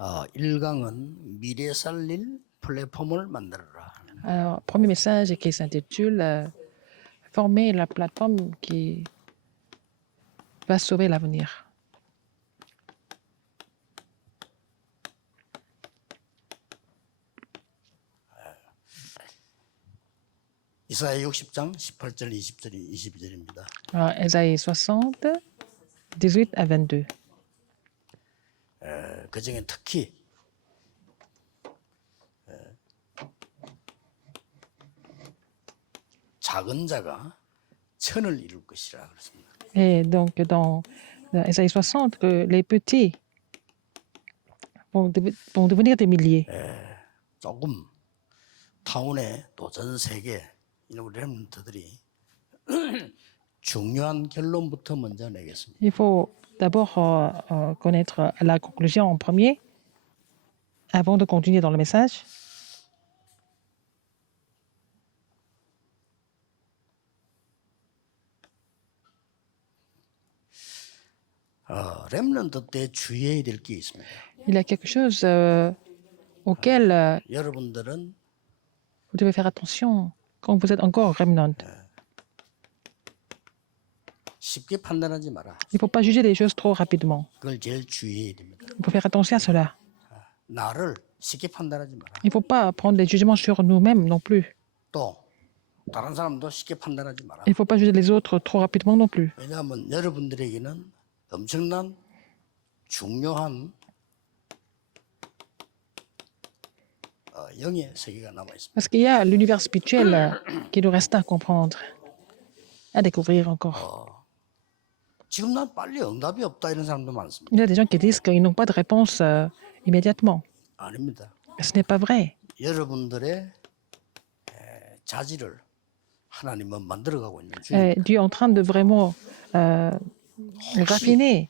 1강은 미래 살릴 플랫폼을 만들어라. Alors, premier message qui s'intitule Former la plateforme qui va sauver l'avenir. 이사야 60장 18절 20절 22절입니다. Alors, Ésaïe 60, 18 à 22. 그 중에 특히 작은 자가 천을 이룰 것이라 그랬습니다. Et donc, dans Ésaïe 60, que les petits vont devenir des milliers. 조금 타운의 또 전 세계 이런 렘넌트들이 중요한 결론부터 먼저 내겠습니다. Il faut d'abord connaître la conclusion en premier, avant de continuer dans le message. 렘넌트 때 주의해야 될 게 있습니다. Il y a quelque chose auquel 여러분들은 vous devez faire attention quand vous êtes encore remnant. 쉽게 판단하지 마라. Il ne faut pas juger les choses trop rapidement. 그걸 제일 주의해야 됩니다. Il faut faire attention à cela. 나를 쉽게 판단하지 마라. Il ne faut pas prendre des jugements sur nous-mêmes non plus. 또 다른 사람도 쉽게 판단하지 마라. Il ne faut pas juger les autres trop rapidement non plus. 왜냐하면 여러분들에게는 엄청난 중요한 영의 세계가 남아 있습니다. Parce qu'il y a l'univers spirituel qui nous reste à comprendre, à découvrir encore. 지금 난 빨리 응답이 없다 이런 사람도 많습니다. Il y a des gens qui disent qu'ils n'ont pas de réponse immédiatement. 아닙니다. Ce n'est pas vrai. 여러분들의 자질을 하나님은 만들어가고 있는 중입니다. Dieu est en train de vraiment raffiner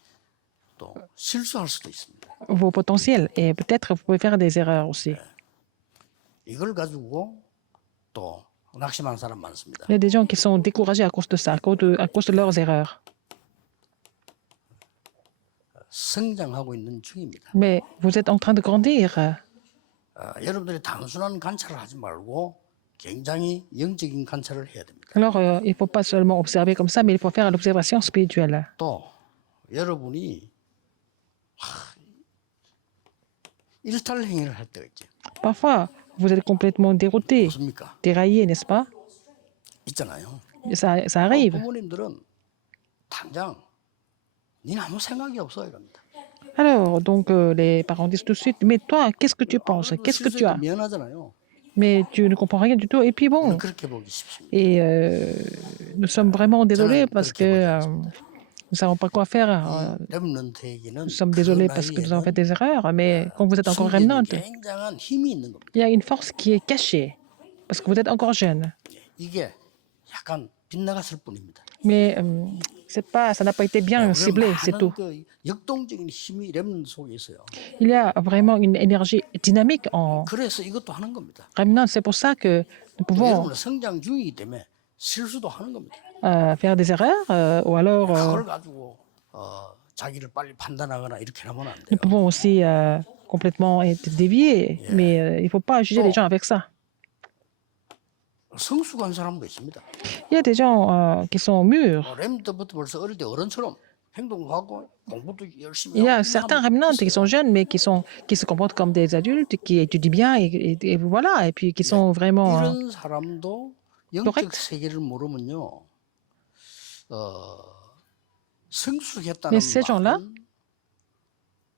또 실수할 수도 있습니다. vos potentiels et peut-être vous pouvez faire des erreurs aussi. 이걸 가지고 또 낙심하는 사람 많습니다. Il y a des gens qui sont découragés à cause de ça, à cause de leurs erreurs. 성장하고 있는 중입니다. Mais vous êtes en train de grandir. 여러분들이 단순한 관찰을 하지 말고 굉장히 영적인 관찰을 해야 됩니다. Alors, il ne faut pas seulement observer comme ça, mais il faut faire l'observation spirituelle. 또 여러분이 일탈 행위를 할 때가 있죠. Parfois, vous êtes complètement dérouté, 없습니까? déraillé, n'est-ce pas? 있잖아요. Ça arrive. 부모님들은 당장 니는 아무 생각이 없어 이럽니다. Alors, donc, les parents disent tout de suite, mais toi, qu'est-ce que tu penses? Qu'est-ce que tu as? 미안하잖아요. Mais tu ne comprends rien du tout. Et puis bon, 그렇게 보기 쉽습니다. et nous sommes vraiment désolés parce que nous ne savons pas quoi faire. 렘넌트에게는 Nous sommes désolés parce que nous avons fait des erreurs, mais quand vous êtes encore remnant, 굉장한 힘이 있는 겁니다. il y a une force qui est cachée parce que vous êtes encore jeune. 이게 약간 빗나갔을 뿐입니다. Mais ça n'a pas été bien ciblé, c'est tout. 그 역동적인 힘이 렘넌트 속에 있어요. Il y a vraiment une énergie dynamique en 그래서 이것도 하는 겁니다. remnant. C'est pour ça que nous pouvons 여러분은 성장 중이기 때문에 실수도 하는 겁니다. faire des erreurs ou alors 그걸 가지고 자기를 빨리 판단하거나 이렇게 하면 안 돼요. nous pouvons aussi complètement être déviés. Mais il ne faut pas juger les gens avec ça. 성숙한 사람도 있습니다. Il y a des gens qui sont mûrs. 렘넌트부터 벌써 어릴 때 어른처럼 행동도 하고 공부도 열심히 Il y a 하고 certains remnants qui sont jeunes, mais qui se comportent comme des adultes, qui étudient bien, et voilà, et puis qui sont vraiment... 이런 사람도 영적 correct. 세계를 모르면요, 성숙했다는 Mais ces gens-là, 말은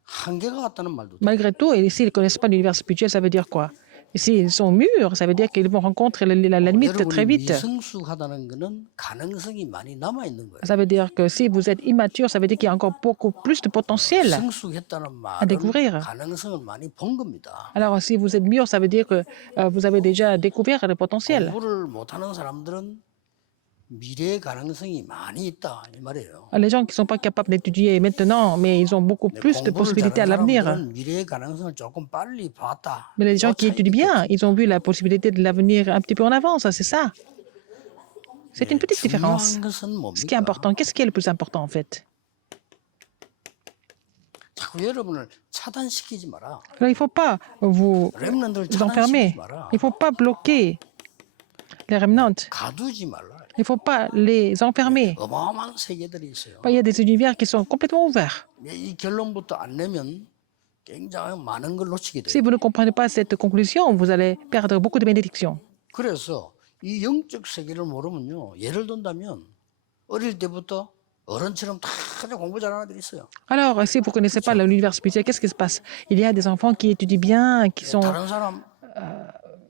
한계가 같다는 말도. malgré tout, et s'ils ne connaissent pas l'univers spirituel, ça veut dire quoi? Et s'ils sont mûrs, ça veut dire qu'ils vont rencontrer la limite très vite. 미성숙하다는 것은 가능성이 많이 남아 있는 거예요. Ça veut dire que si vous êtes immature, ça veut dire qu'il y a encore beaucoup plus de potentiel. 성숙했다는 à découvrir. 말은 가능성을 많이 본 겁니다. Alors, si vous êtes mûr, ça veut dire que vous avez déjà découvert le potentiel. 공부를 못하는 사람들은 미래의 가능성이 많이 있다 이 말이에요. Les gens qui ne sont pas capables d'étudier maintenant, mais ils ont beaucoup plus de possibilités à l'avenir. 미래의 가능성을 조금 빨리 봤다. Mais les gens qui étudient bien, ils ont vu la possibilité de l'avenir un petit peu en avance, c'est ça. C'est une petite différence. Ce qui est important, qu'est-ce qui est le plus important en fait? 자꾸 여러분을 차단시키지 마라. Alors, il ne faut pas vous 렘넌트를 enfermer. 차단시키지 마라. Il ne faut pas bloquer les remnants. 가두지 말라. Il ne faut pas les enfermer. 어마어마한 세계들이 있어요. Il y a des univers qui sont complètement ouverts. 이 결론부터 안 내면 굉장히 많은 걸 놓치게 Si 돼요. vous ne comprenez pas cette conclusion, vous allez perdre beaucoup de bénédictions. 그래서 이 영적 세계를 모르면요. 예를 든다면 어릴 때부터 어른처럼 다 그냥 공부 잘하는 애들이 있어요. Alors, si vous ne connaissez pas l'univers spirituel, qu'est-ce qui se passe? Il y a des enfants qui étudient bien, qui sont 다른 사람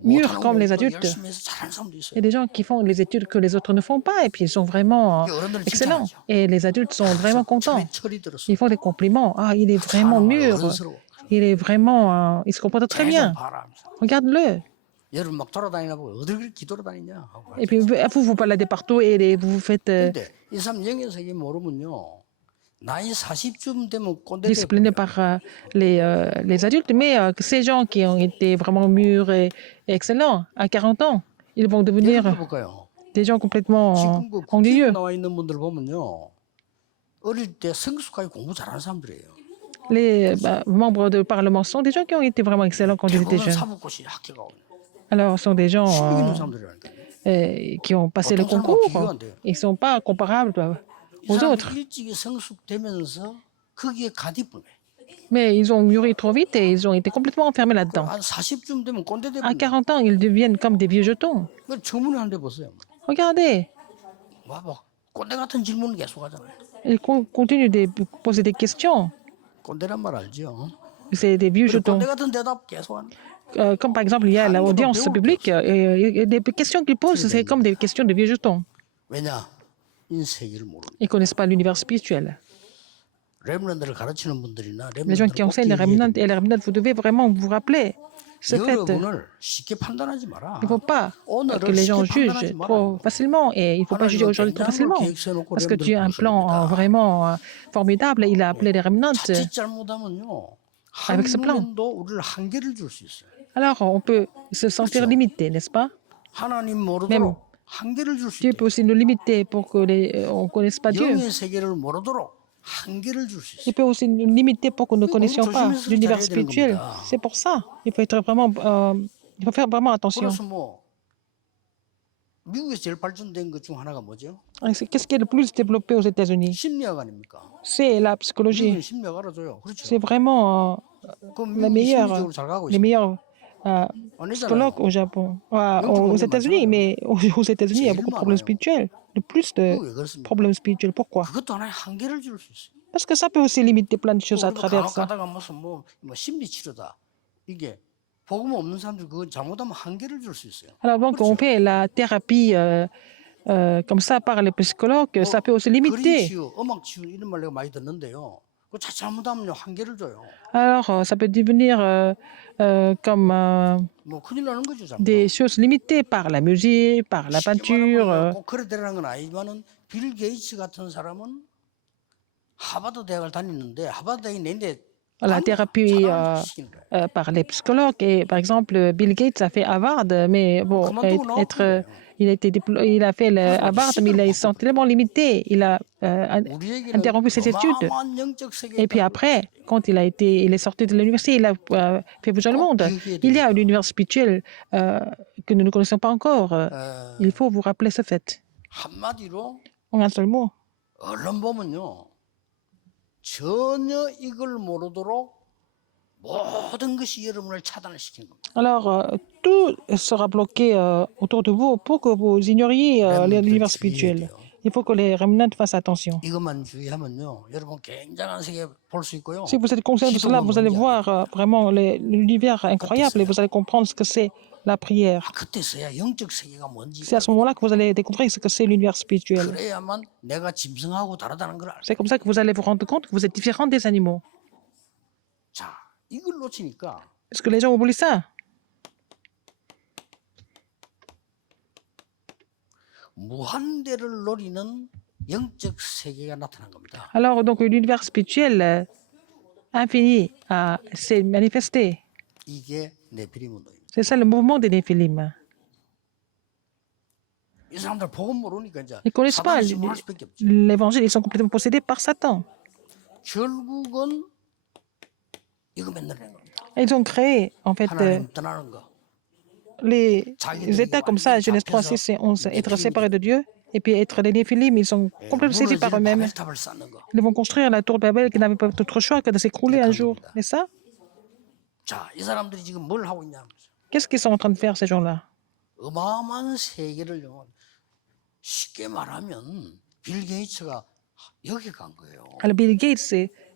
mûrs 못하는 comme les 공부도 adultes. 열심히 해서 잘하는 사람도 Il y 있어요. a des gens qui font les études que les autres ne font pas et puis ils sont vraiment 이게 어른들은 excellents. 칭찬하죠. Et les adultes sont vraiment contents. 철이 들었어. Ils font des compliments. Ah, il est vraiment mûr. 어른스러워. Il est vraiment, il se comporte très 계속 bien. 봐라. 하면서. Regarde-le. 여러분 막 돌아다니나 보고 어딜 그렇게 기돌아다니냐 하고. Et puis vous, vous baladez partout et vous faites 근데 이 사람 영의 세계 모르면요. 나이 40쯤 되면 꼰대 disciplinés 돼버려요. par les adultes, mais ces gens qui ont été vraiment mûrs et excellents à 40 ans, ils vont 예를 devenir 들어볼까요? des gens complètement 지금 그 국회에 ennuyeux. 나와 있는 분들 보면요. 어릴 때 성숙하게 공부 잘하는 사람들이에요. Les membres du Parlement sont des gens qui ont été vraiment excellents quand ils étaient 대부분 jeunes. 사법고시 합격하고 Alors, ce sont des gens 실력 있는 사람들이라니까요. qui ont passé le 어떤 사람하고 concours. 비교가 안 돼요. Ils ne sont pas comparables 이 aux 사람들이 autres. 일찍이 성숙되면서 거기에 가디분해. Mais ils ont mûri trop vite et ils ont été complètement enfermés là-dedans. 한 40쯤 되면 꼰대 À 돼버려. 40 ans, ils deviennent comme des vieux jetons. 질문을 하는데 보세요. Regardez, 뭐 꼰대 같은 질문을 계속 하잖아요. ils continuent de poser des questions. 꼰대란 말 알죠? C'est des vieux jetons. 꼰대 같은 대답 계속 하는. Comme par exemple, il y a l'audience publique, et des questions qu'ils posent, c'est comme des questions de vieux jetons. 왜냐? 이 세계를 모르는. Ils ne connaissent pas l'univers spirituel. 렘넌트를 가르치는 분들이나 Les gens qui enseignent les remnants et les remnants, vous devez vraiment vous rappeler ce fait. 여러분을 쉽게 판단하지 마라. Il ne faut pas que les gens jugent trop facilement et il ne faut pas juger aujourd'hui trop facilement. Parce que Dieu a un plan vraiment formidable. Il a appelé les remnants. 자칫 잘못하면요. avec ce plan. 한눈도 우리를 한계를 줄 수 있어요. Alors, on peut se sentir limité, n'est-ce pas? 하나님 Même 모르도록 한계를 줄 수 Dieu 있어요. peut aussi nous limiter pour que on ne connaisse pas Dieu. 영의 세계를 모르도록 한계를 줄 수 있어요. Il peut aussi nous limiter pour que nous ne connaissions pas l'univers spirituel. C'est pour ça. Il faut être vraiment, il faut faire vraiment attention. 그래서 뭐 미국에서 제일 발전된 것 중 하나가 뭐죠? Qu'est-ce qui est le plus développé aux États-Unis? 심리학 아닙니까? C'est la psychologie. 미국은 심리학 알아줘요. 그렇죠. C'est vraiment 그럼 la 미국이 meilleure, 심리적으로 잘 가고 les 있어요. meilleurs 아니잖아요. psychologues au Japon. Aux États-Unis, mais aux États-Unis, il y a beaucoup de problèmes spirituels. Le plus de 왜 그렇습니까? problèmes spirituels. Pourquoi? 그것도 하나의 한계를 줄 수 있어요. Parce que ça peut aussi limiter plein de choses à 우리가 travers 간혹 ça. 가다가 무슨 뭐 심리 치료다 이게 복음 없는 사람들 그거 잘못하면 한계를 줄 수 있어요. Alors donc, on fait la thérapie comme ça par les psychologues, ça peut aussi 그림 limiter. 치유, 음악 치유 이런 말 내가 많이 듣는데요. 그거 잘못하면요 한계를 줘요. Alors, ça peut devenir comme 뭐 큰일 나는 거죠 잘못. des choses limitées par la musique, par la peinture. 꼭 그래 되라는 건 아니지만은 빌 게이츠 같은 사람은 하버드 대학을 다니는데 하버드 대학이 내인데 La thérapie par les psychologues. Et par exemple, Bill Gates a fait Harvard, mais bon, il a fait Harvard, mais il se sent tellement limité. Il a interrompu ses études. Et puis après, quand il est sorti de l'université, il a fait bouger le monde. Il y a un univers spirituel que nous ne connaissons pas encore. Il faut vous rappeler ce fait. 한마디로 En un seul mot. 언론 보면요. 전혀 이걸 모르도록 모든 것이 여러분을 차단시키는 겁니다. Alors, tout sera bloqué autour de vous pour que vous ignoriez l'univers spirituel. Il faut que les remnants fassent attention. 이것만 주의하면요. 여러분 굉장한 세계 볼 수 있고요. Si vous êtes conscient de cela, vous allez voir vraiment l'univers incroyable et vous allez comprendre ce que c'est la prière. 그때서야 영적 세계가 뭔지. C'est à ce moment-là que vous allez découvrir ce que c'est l'univers spirituel. 그래야만 내가 짐승하고 다르다는 걸 알아요. C'est comme ça que vous allez vous rendre compte que vous êtes différent des animaux. 자, 이걸 놓치니까 Est-ce que les gens oublient ça? 무한대를 노리는 영적 세계가 나타난 겁니다. Alors, donc, l'univers spirituel infini s'est manifesté. 이게 네피림 운동입니다. C'est ça le mouvement des Néphilim. 이 사람들 복음 모르니까 이제 Ils ne connaissent pas 사단이 질문할 수밖에 없죠. l'évangile, ils sont complètement possédés par Satan. 결국은 이거 맨날 하는 겁니다. Ils ont créé, en fait, 하나님 떠나는 거. les États comme ça, Genèse 3, 6 et 11, être séparés de Dieu, et puis être des Néphilim, ils sont complètement saisis par eux-mêmes. 바벨탑을 쌓는 거. Ils vont construire la tour de Babel qui n'avait pas d'autre choix que de s'écrouler un jour. Et ça, 자, 이 사람들이 지금 뭘 하고 있냐는 거죠. qu'est-ce qu'ils sont en train de faire ces gens-là? 어마어마한 세계를 쉽게 말하면 빌 게이츠가 여기 간 거예요. Alors Bill Gates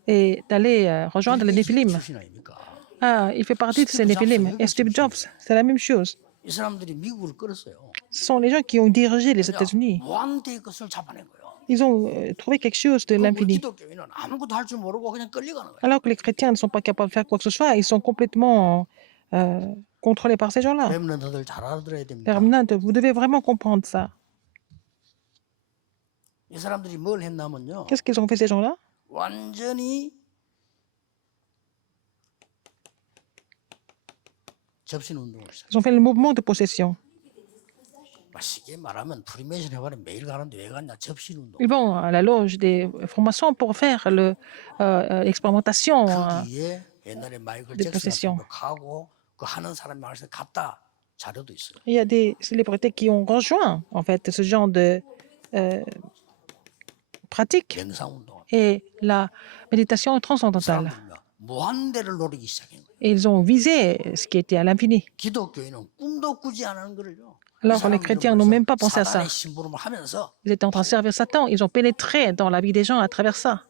est allé rejoindre les Néphilim. 출신 아닙니까? Ah, il fait partie de ces Néphilim. Et Steve Jobs, c'est la même chose. 이 사람들이 미국을 끌었어요. Ce sont les gens qui ont dirigé les États-Unis. 무한대의 것을 잡아낸 거예요. Ils ont trouvé quelque chose de l'infini. 기독교인은 아무것도 할 줄 모르고 그냥 끌려가는 거예요. Alors que les chrétiens ne sont pas capables de faire quoi que ce soit, ils sont complètement contrôlés par ces gens-là. 렘넌트들 잘 알아들어야 Les 됩니다. remnants, vous devez vraiment comprendre ça. 이 사람들이 뭘 했냐면요. Qu'est-ce qu'ils ont fait ces gens-là? 완전히 접신 운동을 시작해요. Ils ont fait le mouvement de possession. 쉽게 말하면 프리메이션 회관에 매일 가는데 왜 갔냐? 접신 운동. Ils vont à la loge des francs-maçons pour faire l'expérimentation. 거기에 옛날에 마이클 de 잭슨 possession. 가고 그 하는 사람이 와서 갔다 자료도 있어요. Il y a des célébrités qui ont rejoint en fait ce genre de pratique 명상 운동. et la méditation transcendantale. 사람들이 무한대를 노리기 시작한 거예요. Et ils ont visé ce qui était à l'infini. 기독교인은 꿈도 꾸지 않은 거를요. Alors les chrétiens n'ont même pas pensé à ça. 사단의 심부름을 하면서 Ils étaient en train de servir Satan. Ils ont pénétré dans la vie des gens à travers ça.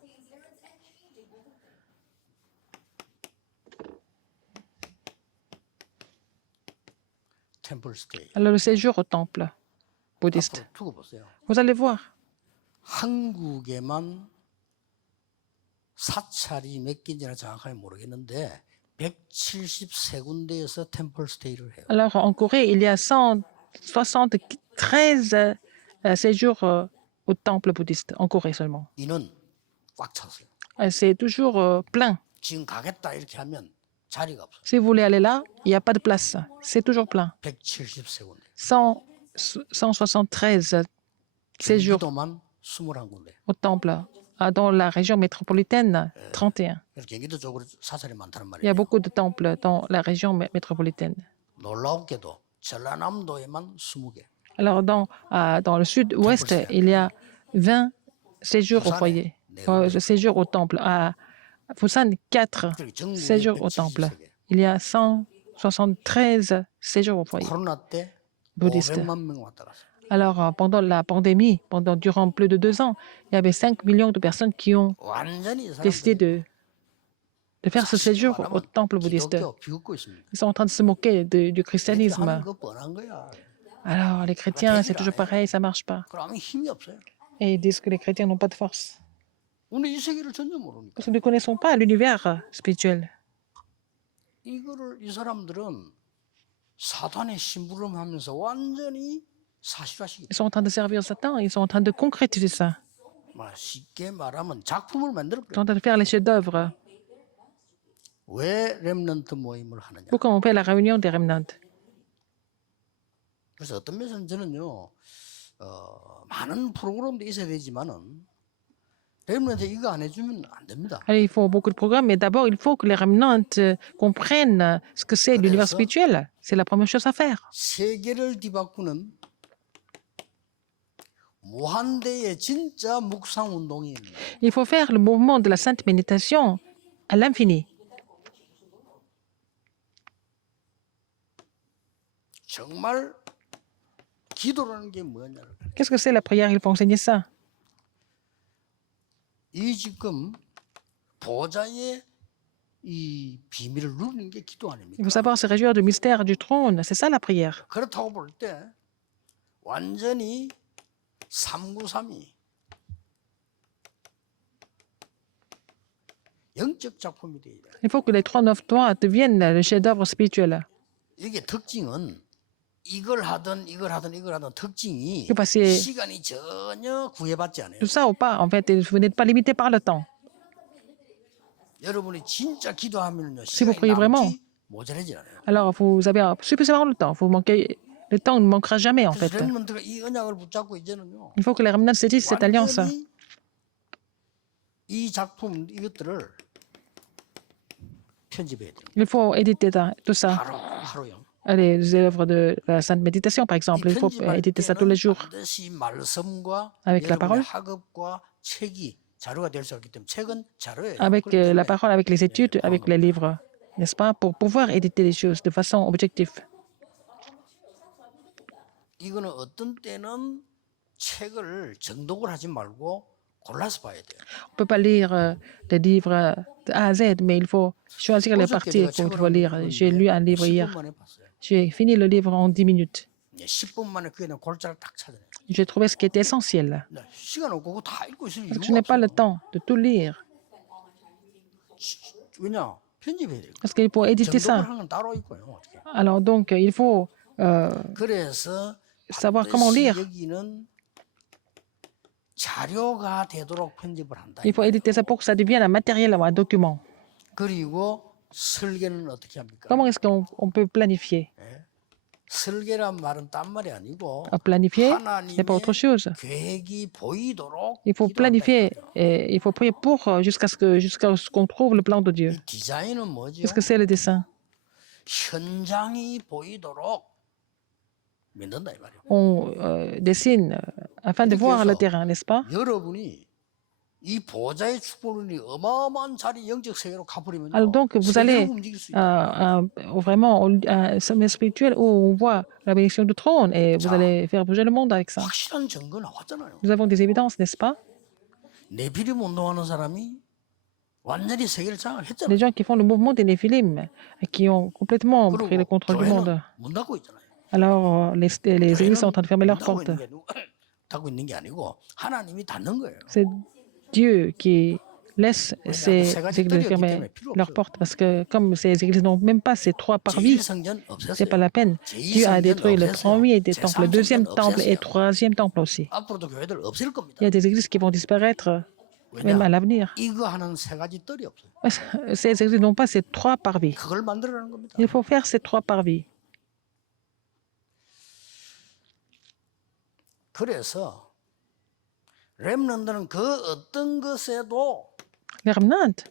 템플 스테이. Alors le séjour au temple bouddhiste. 앞으로 두고 보세요. Vous allez voir. 한국에만 사찰이 몇 개인지나 정확하게 모르겠는데 173군데에서 템플 스테이를 해요. Alors en Corée, il y a 173 séjours au temple bouddhiste, en Corée seulement. 이는 꽉 찼어요. C'est toujours plein. 지금 가겠다 이렇게 하면 자리가 없어요. Si vous voulez aller là, il n'y a pas de place. C'est toujours plein. 173군데. 173 séjours 경기도만 21군데. au temple. Dans la région métropolitaine, 31. 그래서 경기도 쪽으로 사찰이 많다는 Il y a 말이에요. beaucoup de temples dans la région métropolitaine. 놀랍게도 전라남도에만 20개. Alors, dans le sud-ouest, il y a 20 séjours au foyer, séjours au temple. À Busan, 4 séjours au temple. Il y a 173 séjours au foyer 코로나 때 bouddhiste. 500만 명 왔다 갔어요. Alors, pendant la pandémie, durant plus de 2 ans, il y avait 5 millions de personnes qui ont 완전히 décidé 사람들이 de faire ce séjour au temple bouddhiste. 기독교 비웃고 있습니다. Ils sont en train de se moquer du 하는 christianisme. 거 뻔한 거야. Alors, les chrétiens, c'est toujours pareil, ça marche pas. 그러면 힘이 없어요. Et ils disent que les chrétiens n'ont pas de force. 우리 이 세계를 전혀 모르니까. Parce que nous ne connaissons pas l'univers spirituel. 이거를 이 사람들은 사탄의 심부름하면서 완전히 사실화시키. Ils sont en train de servir Satan, ils sont en train de concrétiser ça. 쉽게 말하면 작품을 만들어. Ils sont en train de faire les chefs-d'œuvre. 왜 렘넌트 모임을 하느냐? Pourquoi on fait la réunion des remnants? 그래서 어떤 면에서는 저는요, 많은 프로그램도 있어야 되지만은 렘넌트 이거 안 해주면 안 됩니다. Alors, il faut beaucoup de programmes, mais d'abord, il faut que les remnants comprennent ce que c'est l'univers spirituel. C'est la première chose à faire. 세계를 뒤바꾸는 무한대의 진짜 묵상 운동입니다. Il faut faire le mouvement de la sainte méditation à l'infini. 정말 기도라는 게 뭐냐를. Qu'est-ce que c'est la prière? Il faut enseigner ça. 이 지금 보좌의 이 비밀을 누리는 게 기도 아닙니까? Il faut savoir se réjouir du mystère du trône. C'est ça la prière. 그렇다고 볼 때 완전히 393이 영적 작품이 돼야 돼. Il faut que les 393 deviennent le chef-d'œuvre spirituel. 이게 특징은 이걸 하든 특징이 Que passer 시간이 전혀 구애받지 않아요. tout ça ou pas, en fait, vous n'êtes pas limité par le temps. 여러분이 진짜 기도하면요 Si vous 시간이 priez vraiment, 남지 모자라지 않아요. alors vous avez suffisamment le temps. Le temps ne manquera jamais, en fait. 그래서 렘넌트가 이 언약을 붙잡고 이제는요. Il faut que les remnants saisissent cette alliance. 완전히 이 작품 이것들을 편집해야 돼요. Il faut éditer tout ça. 하루요. Les œuvres de la Sainte Méditation, par 이 exemple, il faut 편집할 éditer ça tous les 때는 jours 반드시 말씀과 avec la 여러분의 parole, 학업과 책이 자료가 될 수 있기 때문에 책은 자료예요. avec 그렇기 la 때문에 parole, avec les études, 그런 avec les 겁니다. livres, n'est-ce pas, pour pouvoir éditer les choses de façon objective. 이거는 어떤 때는 책을 정독을 하지 말고 골라서 봐야 돼요. On ne peut pas lire des livres de A à Z, mais il faut choisir les 어저께 parties 제가 qu'il 책을 faut lire. J'ai lu un livre 10분 hier. 만에 봤어요. J'ai fini le livre en 10 minutes. 10분 만에 그에 대한 골자를 딱 찾아내요. J'ai trouvé ce qui était essentiel. 시간 없고 그거 다 읽고 있을 Parce que je 이유가 n'ai pas le 없어요. temps de tout lire. 왜냐? 편집해야 돼요. Parce qu'il faut éditer 정독을 ça. 하는 건 따로 있고요. 어떻게. Alors donc, il faut 그래서 savoir comment 반드시 lire. 여기는 자료가 되도록 편집을 한다. Il faut éditer ça pour que ça devienne un matériel ou un document. 그리고 설계는 어떻게 합니까? Comment est-ce qu'on peut planifier? 설계란 말은 딴 말이 아니고 Planifier, ce n'est pas autre chose. 계획이 보이도록 Il faut 기도한다 이 planifier 말이에요. et il faut prier pour jusqu'à ce qu'on trouve le plan de Dieu. 이 디자인은 뭐죠? Qu'est-ce que c'est le dessin? 현장이 보이도록 만든다 이 말이에요. On dessine afin de voir le terrain, n'est-ce pas? 여러분이 이 보좌의 축복을 어마어마한 자리 영적 세계로 가버리면 Alors donc, vous allez vraiment un sommet spirituel où on voit la bénédiction du trône et vous allez faire bouger le monde avec ça. 확실한 증거 나왔잖아요. Nous avons des évidences, n'est-ce pas? 네피림 운동하는 사람이 완전히 세계를 Les 장악했잖아요. gens qui font le mouvement des Néphilim, qui ont complètement pris le 그리고 contrôle du monde. 교회는 문 닫고 있잖아요. Alors, les églises sont en train de fermer leurs 닫고 portes. 닫고 있는 게 아니고 하나님이 닫는 거예요. C'est Dieu qui laisse ces églises fermer leurs portes parce que comme ces églises n'ont même pas ces 3 parvis, 제1성전 c'est pas 없앴어요. la peine. Dieu a détruit le premier des temples, le deuxième temple et le troisième temple aussi. 앞으로도 교회들 없을 겁니다. Il y a des églises qui vont disparaître même à l'avenir. 이거 하는 세 가지 뜰이 없어요. Ces églises n'ont pas ces 3 parvis. 그걸 만들어내는 겁니다. Il faut faire ces 3 parvis. 그래서 렘넌트는 그 어떤 것에도 Les remnants,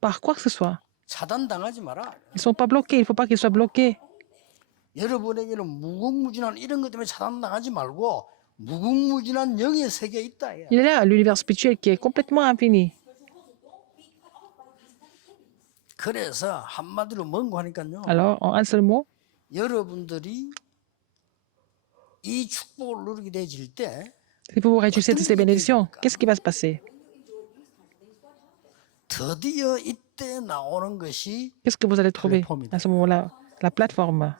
par quoi que ce soit, 차단당하지 마라. ils ne sont pas bloqués. Il ne faut pas qu'ils soient bloqués. 여러분에게는 무궁무진한 이런 것 때문에 차단당하지 말고 무궁무진한 영의 세계에 있다. Il est là l'univers spirituel qui est complètement infini. 그래서 한마디로 뭔고 하니까요. Alors, en un seul mot, 여러분들이 이 축복을 누리게 되질 때 si vous vous réjouissez de ces bénédictions, qu'est-ce qui va se passer? 드디어 이때 나오는 것이 Qu'est-ce que vous allez trouver à ce moment-là? La plateforme.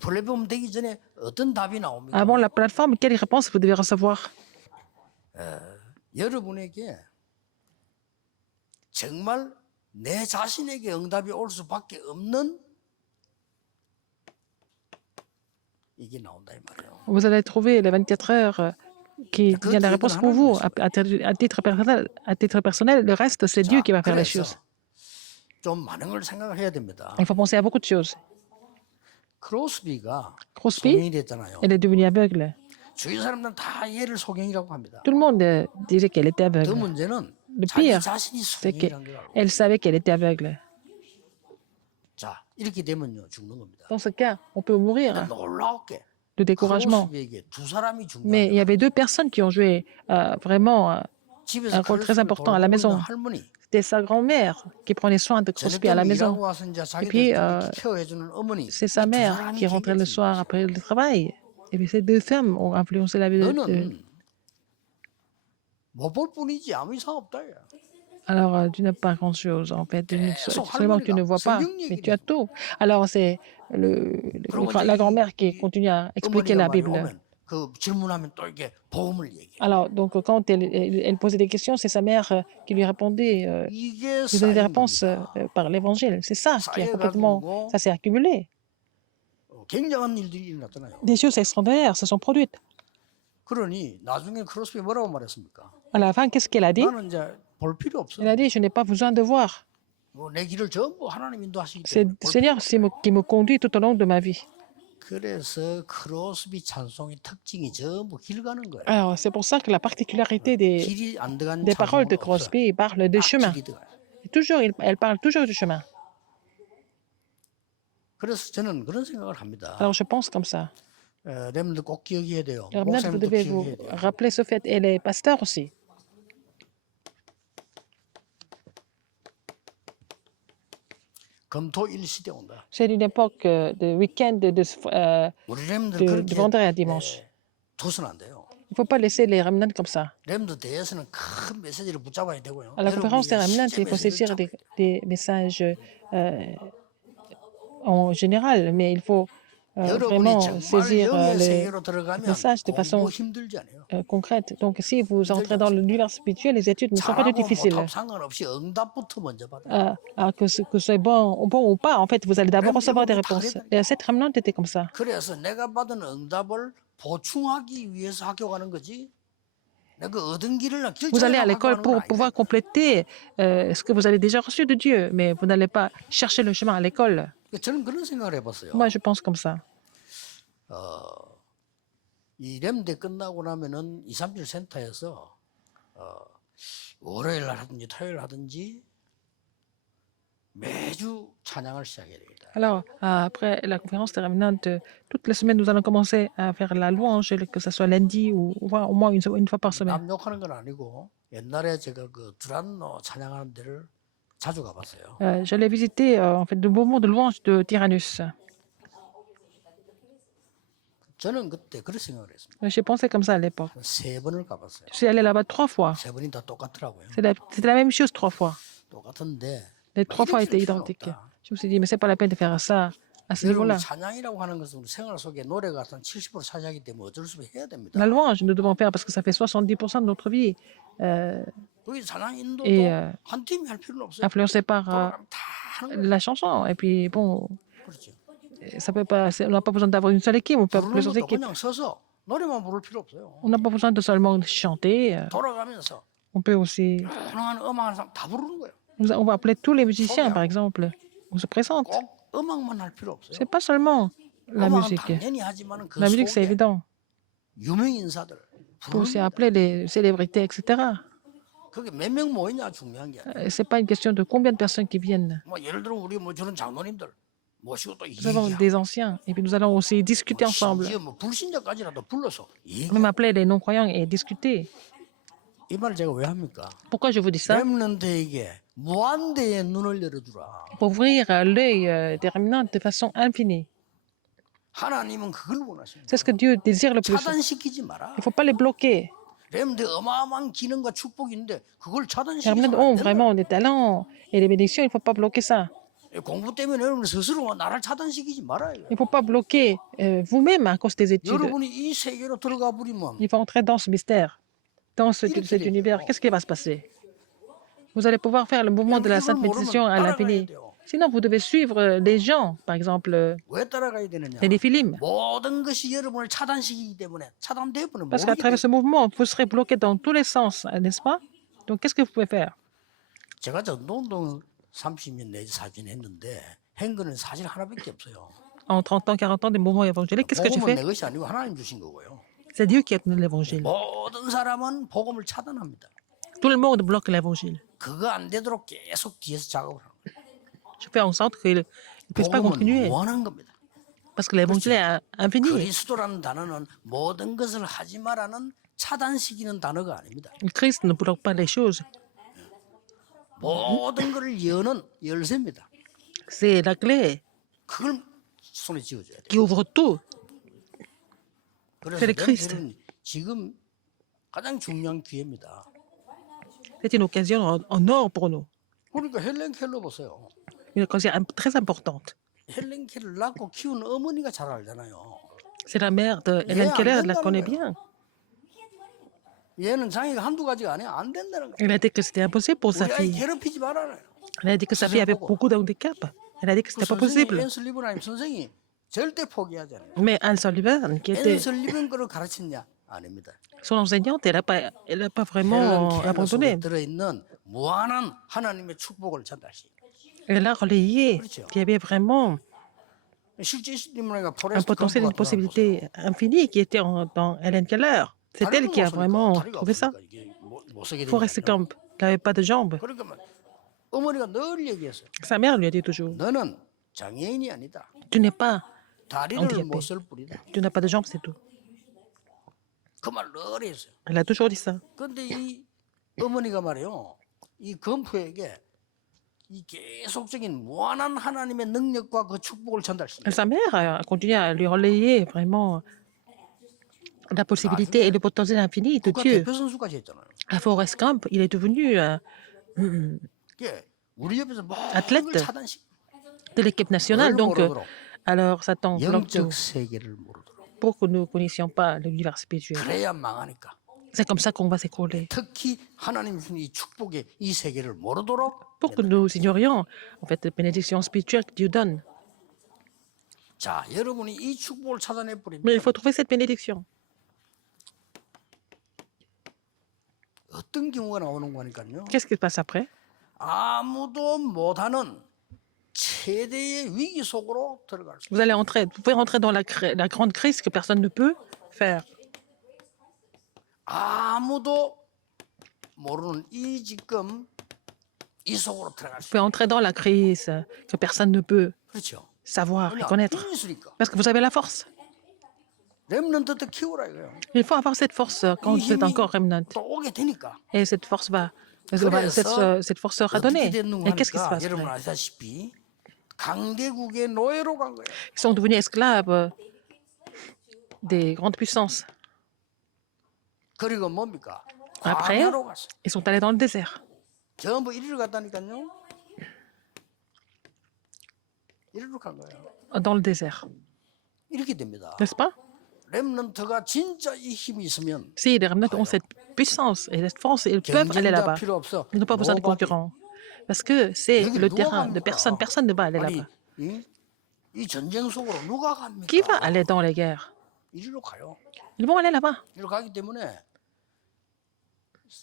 플랫폼 되기 전에 어떤 답이 나옵니까? Avant la plateforme, quelle réponse vous devez recevoir? 여러분에게 정말 내 자신에게 응답이 올 수밖에 없는 이게 나온다 이 말이에요. Vous allez trouver les 24 heures qui vient la réponse pour vous. À titre personnel, le reste, c'est Dieu qui va faire les choses. 좀 많은 걸 생각을 해야 됩니다. Il faut penser à beaucoup de choses. 크로스비가 Crosby, 소경이 됐잖아요. elle est devenue aveugle. 주위 사람들은 다 얘를 소경이라고 합니다. Tout le monde disait qu'elle était 그 aveugle. 문제는 Le 자기 pire, 자신이 c'est 소경이라는 걸 알고. qu'elle savait qu'elle était aveugle. 자, 이렇게 되면요 죽는 겁니다. Dans ce cas, on peut mourir 놀랍게 de découragement. 크로스비에게 두 사람이 Mais il y avait 2 personnes qui ont joué vraiment 집에서 un rôle très 크로스비를 important à la 돌보고 maison. 있는 할머니. C'était sa grand-mère qui prenait soin de Crosby à la 저녁 maison. 일하고 와서 이제 자기들 puis, 케어해주는 어머니. C'est sa 이두 mère 사람이 qui rentrait le 계기했습니다. soir après le travail. Et puis ces 2 femmes ont influencé la vie de... 너는 못 볼 뿐이지 아무 이상 없다. 야. Alors, tu n'as pas grand-chose, en fait. Seulement que tu ne vois pas, mais tu as tout. Alors, c'est la grand-mère qui continue à expliquer la Bible. 오면 그 질문하면 또 이게 복음을 얘기해. Alors, donc, quand elle posait des questions, c'est sa mère qui lui répondait, 이게 lui donnait des 쌓인 réponses 겁니다. par l'évangile. C'est ça qui a complètement... Ça s'est accumulé. 굉장한 일들이 일어났잖아요. Des choses extraordinaires se sont produites. 그러니 나중에 크로스비 뭐라고 말했습니까? À la fin, qu'est-ce qu'elle a dit? 나는 이제 볼 필요 없어. Elle a dit, je n'ai pas besoin de voir. 내 길을 전부 하나님 인도하시기 C'est 때문에. le Seigneur qui me conduit tout au long de ma vie. 그래서 크로스비 찬송의 특징이 전부 길 가는 거예요. Alors, c'est pour ça que la particularité 길이 안 들어간 des paroles de 찬송은 없어요. Crosby parle de 딱 chemin. 길이 들어가요. Toujours, elle parle toujours du chemin. 그래서 저는 그런 생각을 합니다. Alors je pense comme ça. 여러분들 꼭 기억해야 돼요. Et maintenant, vous 목사님도 devez vous 기억해야 돼요. rappeler ce fait, et les pasteurs aussi. 금토일 시대 온다. C'est une époque de week-end, 우리 여러분들 de 그렇게 vendredi à dimanche. 둬서는 안 돼요. Il ne faut pas laisser les remnants comme ça. 여러분들 대해서는 큰 메시지를 붙잡아야 되고요. À la conférence des remnants, 실제 il faut 메시지를 saisir 잡아야 돼요. des messages en général, mais il faut 여러분이 vraiment 정말 saisir 영의 les 세계로 들어가면 messages de façon 공부 힘들지 않아요. concrète. Donc, si vous entrez dans l'univers spirituel, les études ne sont pas du 잘하고 tout difficiles. 못하고 상관없이 응답부터 먼저 받아요. Que c'est bon ou pas, en fait, vous allez d'abord recevoir des réponses. Et cette remnant était comme ça. 그래서 내가 받은 응답을 보충하기 위해서 학교 가는 거지. 내가 얻은 길을 Vous allez à 결정하고 l'école 가는 건 pour 아니에요. pouvoir compléter ce que vous avez déjà reçu de Dieu, mais vous n'allez pas chercher le chemin à l'école. 저는 그런 생각을 해봤어요. Moi, je pense comme ça. 이 렘대 끝나고 나면은 2, 3일 센터에서 월요일 날 하든지 토요일 하든지 매주 찬양을 시작해야 됩니다. Alors, après la conférence des remnantes, toutes les semaines, nous allons commencer à faire la louange, que ce soit lundi ou au moins une fois par semaine. 남 욕하는 건 아니고 옛날에 제가 그 두란노 찬양하는 데를 자주 가봤어요. J'allais visiter en fait le moment de louange de Tyrannus. 저는 그때 그런 생각을 했습니다. J'ai pensé comme ça à l'époque. 세 번을 가봤어요. Je suis allé là-bas 3 fois. 세 번이 다 똑같더라고요. C'était la même chose 3 fois. 똑같은데 Les 3 fois étaient 이럴 필요는 identiques. 없다. Je me suis dit, mais c'est pas la peine de faire ça à ce 여러분 niveau-là. 찬양이라고 하는 것은 우리 생활 속에 노래가 한 70% 차지하기 때문에 어쩔 수 없이 해야 됩니다. La louange, nous devons faire parce que ça fait 70% de notre vie, 거기 찬양 인도도 Et, 한 팀이 할 필요는 없어요. influencé par 돌아가면 다 하는 거예요. la chanson. Et puis, bon, 그렇죠. ça peut pas, on n'a pas besoin d'avoir une seule équipe, on peut avoir 부르는 plusieurs 것도 équipes. 그냥 서서 노래만 부를 필요 없어요. On n'a pas besoin de seulement chanter. 돌아가면서 On peut aussi, 가능한 음악하는 사람 다 부르는 거예요. on va appeler tous les musiciens, par exemple. On se présente. 꼭 음악만 할 필요 없어요. C'est pas seulement la 음악은 musique. 당연히 하지만은 그 La musique, c'est 속에 évident. 유명 인사들 Il faut aussi 부르는 appeler les célébrités, etc. 그게 몇 명 모이냐 중요한 게 아니에요. C'est pas une question de combien de personnes qui viennent. 뭐 예를 들어 우리 뭐 저런 장로님들 모시고 또 Nous avons 얘기하고 des anciens et puis nous allons aussi discuter ensemble. 심지어 뭐 불신자까지라도 불러서 얘기. Même appeler les non-croyants et discuter. 이 말을 제가 왜 합니까? Pourquoi je vous dis ça? 렘넌트에게 무한대의 눈을 열어주라. Pour ouvrir l'œil des remnants de façon infinie. 하나님은 그걸 원하십니다. C'est ce que Dieu désire le plus. 차단시키지 마라. Il ne faut pas les bloquer. 렘넌트 어마어마한 기능과 축복인데 그걸 Les 차단시키지 remnants ont vraiment des talents et des bénédictions. Il ne faut pas bloquer ça. 공부 때문에 여러분 스스로 나를 차단시키지 말아요. Il ne faut pas bloquer vous-même à cause des études. 여러분이 이 세계로 들어가 버리면 Il faut entrer dans ce mystère, dans cet univers. Qu'est-ce qui va se passer? Vous allez pouvoir faire le mouvement de la sainte méditation à l'infini. Sinon, vous devez suivre les gens, par exemple, 왜 따라가야 되느냐? les néphilim. 모든 것이 여러분을 차단시키기 때문에 차단돼 버리면 Parce qu'à travers ce mouvement, vous serez bloqué dans tous les sens, n'est-ce pas? Donc, qu'est-ce que vous pouvez faire? 제가 전도운동 30년 내지 40년 했는데 한 거는 사실 하나밖에 없어요. En 30 ans, 40 ans des mouvements évangéliques, qu'est-ce que tu 복음은 fais? 내 것이 아니고 하나님 주신 거고요. C'est Dieu qui a donné l'évangile. 모든 사람은 복음을 차단합니다. Tout le monde bloque l'évangile. 그거 안 되도록 계속 뒤에서 작업을 하는 거예요. Je fais en sorte qu'il ne puisse pas 복음은 continuer. 무한한 겁니다. Parce que l'évangile est infini. 그리스도라는 단어는 모든 것을 하지 말라는 차단시키는 단어가 아닙니다. Le Christ ne bloque pas les choses. 모든 것을 여는 열쇠입니다. C'est la clé 그걸 손에 쥐어줘야 돼요. qui ouvre tout. 그래서 C'est le Christ. 여러분들은 지금 가장 중요한 기회입니다. C'est une occasion en or pour nous. 그러니까 헬렌 켈러 보세요. Une occasion très importante. 헬렌 켈러를 낳고 키운 어머니가 잘 알잖아요. C'est la mère de Hélène Keller, elle la connaît bien. 얘는 장애가 한두 가지가 아니야. 안 된다는 거야. Elle a dit que c'était impossible pour sa 우리 아이 fille. 괴롭히지 말아라. Elle a dit que sa fille avait beaucoup de handicap. Elle a dit que 그 c'était pas 선생님 possible. 앤슬 리브라임 선생이 절대 포기하잖아요. Mais Anne Sullivan, qui était 앤슬 리브는 거를 가르쳤냐? 아닙니다. son enseignante, elle n'a pas vraiment 헬렌 켈러 abandonné. 속에 들어있는 무한한 하나님의 축복을 전달시. Elle a relayé 그렇죠. qu'il y avait vraiment 실제 리브라임가 un 포레스트 potentiel, une 컴프 같은 사람 보세요. possibilité infinie qui était dans Hélène Keller. C'est elle qui a vraiment trouvé ça. Forrest Gump n'avait pas de jambes. 그러니까 어머니가 늘 얘기했어요. Sa mère lui a dit toujours, 너는 장애인이 아니다. Tu n'es pas 다리를 handicapé. 못 쓸 뿐이다. Tu n'as pas de jambes, c'est tout. 그 말 늘 했어요. Elle a toujours dit ça. 그런데 이 어머니가 말이요, 이 검프에게 이 계속적인 무한한 하나님의 능력과 그 축복을 전달시켜요. Sa mère a continué à lui relayer vraiment la possibilité et le potentiel infini de 국가 Dieu. 대표 선수까지 했잖아요. À Forrest Gump, il est devenu 이게 우리 옆에서 모든 Athlète. 걸 차단시. de l'équipe nationale. 뭘 Donc, 모르도록 alors Satan bloque tout 영적 세계를 모르도록. pour que nous ne connaissions pas l'univers spirituel. 그래야 망하니까. C'est comme ça qu'on va s'écrouler. 특히 하나님 주신 이 축복의 이 세계를 모르도록. Pour que nous ignorions en fait les bénédictions spirituelles que Dieu donne. 자, 여러분이 이 축복을 찾아내 Mais 버리면 il faut trouver cette bénédiction. 어떤 경우가 나오는 거니까요. Qu'est-ce qui se passe après? 아무도 못하는 최대의 위기 속으로 들어갈 수. Vous pouvez rentrer dans la grande crise que personne ne peut faire. 아무도 모르는 이 지금 이 속으로 들어갈 Vous 수. pouvez entrer dans la crise que personne ne peut 그렇죠. savoir et 왜냐? connaître. 힘이 있으니까. Parce que vous avez la force. 렘넌트 키우라 이거요. Il faut avoir cette force quand vous êtes encore remnant. 또 오게 되니까. Et cette force cette force sera donnée. 어떻게 됐는가 Et qu'est-ce qui se 하니까 passe 여러분 après? 아시다시피 강대국의 노예로 간 거예요. Ils sont devenus esclaves des grandes puissances. 그리고 뭡니까? Après, 광야로 갔어요. ils sont allés dans le désert. 전부 이리로 갔다니까요. 이리로 간 거예요. Dans le désert. 이렇게 됩니다. N'est-ce pas? 렘넌트가 진짜 이 힘이 있으면 Si les remnants ont cette puissance et cette force, ils peuvent aller 경쟁자 là-bas. 필요 없어. Ils n'ont pas besoin de concurrents. Parce que c'est 여기 le 누가 terrain de 갑니까? personne. Personne ne va aller 아니, là-bas. 이 전쟁 속으로 누가 갑니까? Qui va aller dans les guerres? 이리로 가요. Ils vont aller là-bas. 이리로 가기 때문에